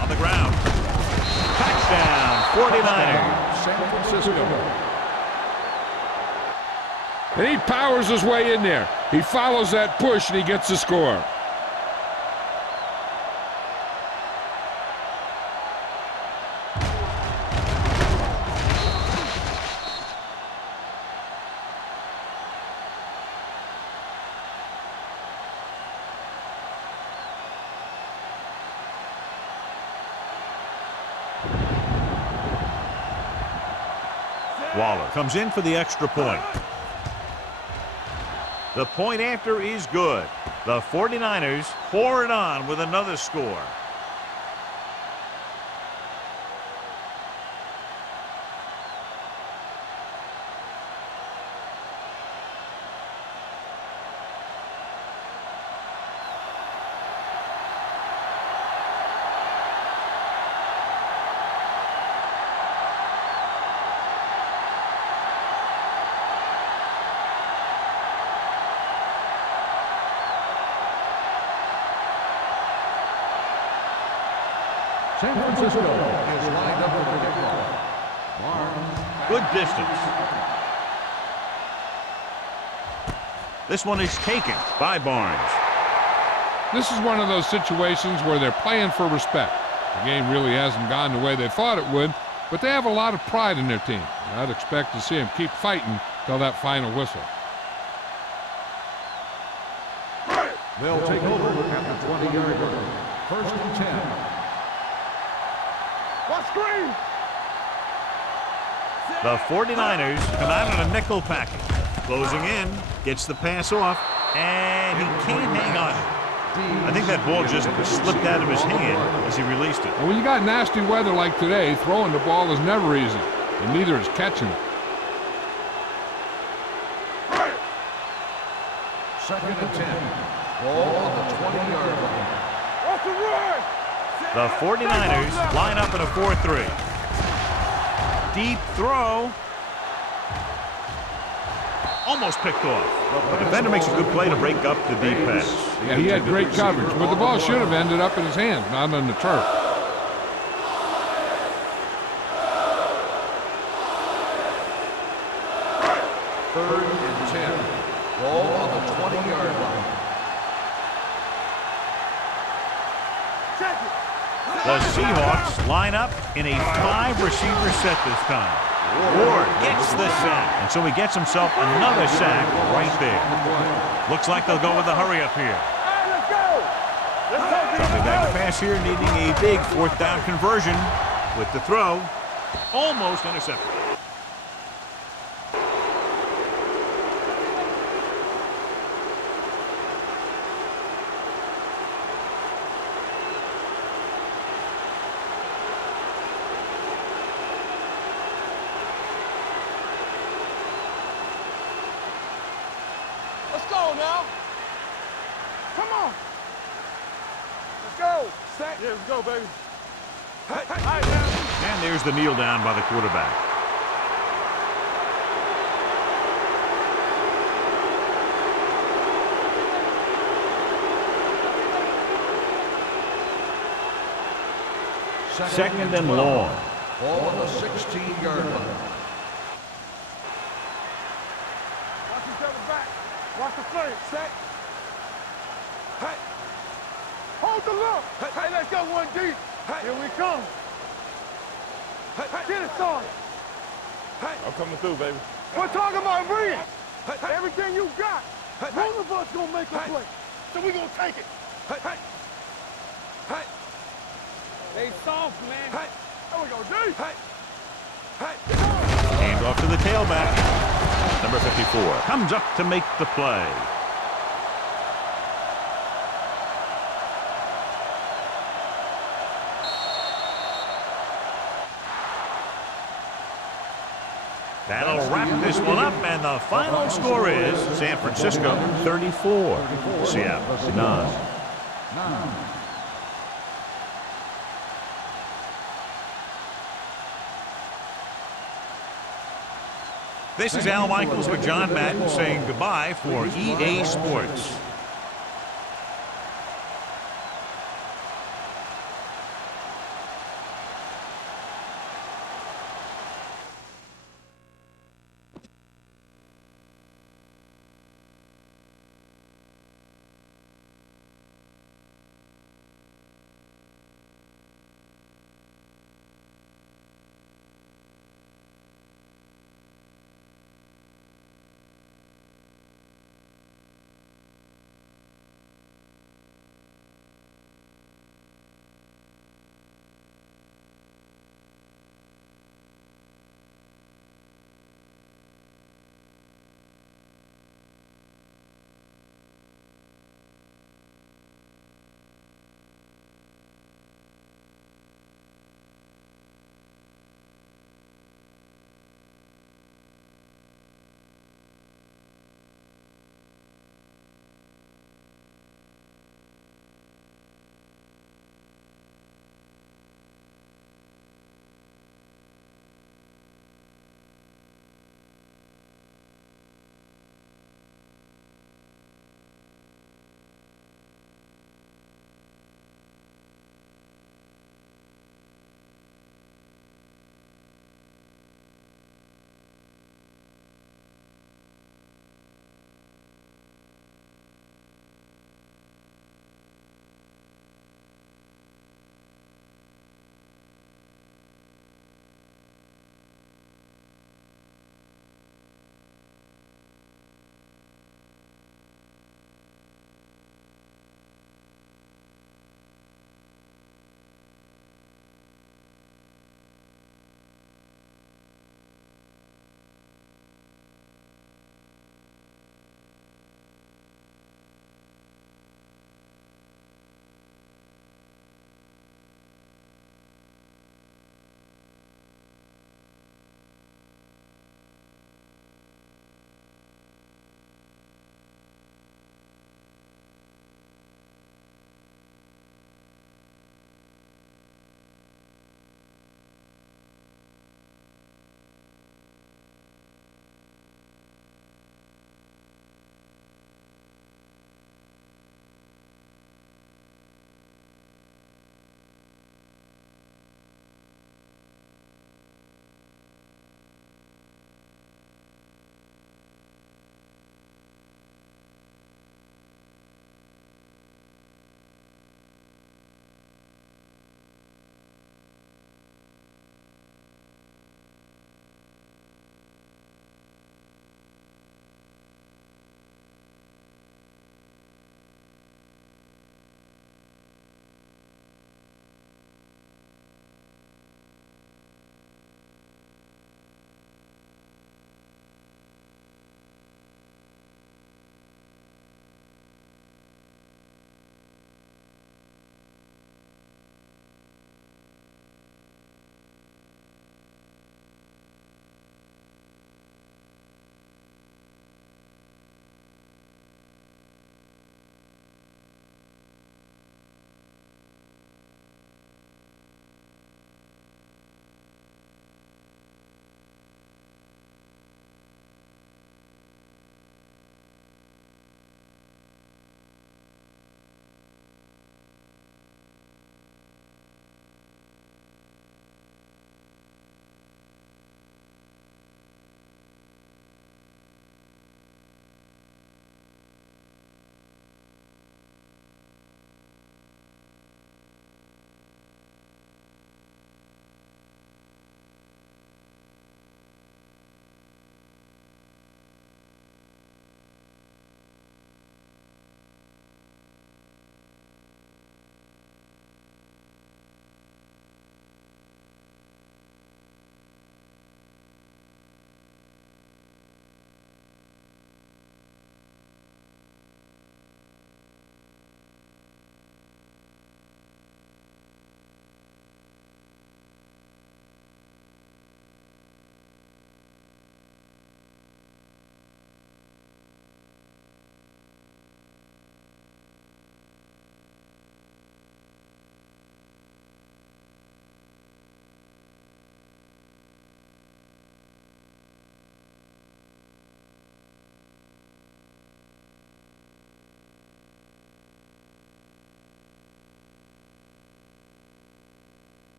On the ground. Touchdown, 49ers. San Francisco. And he powers his way in there. He follows that push and he gets the score. Waller comes in for the extra point. The point after is good. The 49ers pour it on with another score. San Francisco is lined up with the kickoff. Barnes. Good distance. This one is taken by Barnes. This is one of those situations where they're playing for respect. The game really hasn't gone the way they thought it would, but they have a lot of pride in their team. I'd expect to see them keep fighting till that final whistle. They'll take over at the 20-yard line. First and 10. Watch screen. The 49ers come out on a nickel package. Closing in, gets the pass off, and he can't hang on it. I think that ball just slipped out of his hand as he released it. And when you got nasty weather like today, throwing the ball is never easy, and neither is catching it. Second and 10. Ball on the 20-yard line. Watch the run. The 49ers line up in a 4-3. Deep throw. Almost picked off. The defender makes a good play to break up the deep pass. Yeah, he had great coverage, but the ball should have ended up in his hands, not on the turf. Third and 10. Ball on the 20-yard line. The Seahawks line up in a 5-receiver set this time. Ward gets the sack, and so he gets himself another sack right there. Looks like they'll go with a hurry up here. Dropping back the pass here, needing a big 4th down conversion with the throw. Almost intercepted. Let's go now. Come on. Let's go. Set. Yeah, let's go, baby. Hey, hey. All right, now. And there's the kneel down by the quarterback. Second and long. Ball on the 16-yard line. Watch each other back. Watch the play. Set. Hey. Hold the look. Hey, let's go one deep. Here we come. Get it, son. I'm coming through, baby. We're talking about bringing. Everything you got. One of us gonna make a play. So we gonna take it. They soft, man. There we go, D. Hand off to the tailback. Number 54 comes up to make the play. That'll wrap this one up, and the final score is San Francisco 34, Seattle 9. This is Al Michaels with John Madden saying goodbye for EA Sports.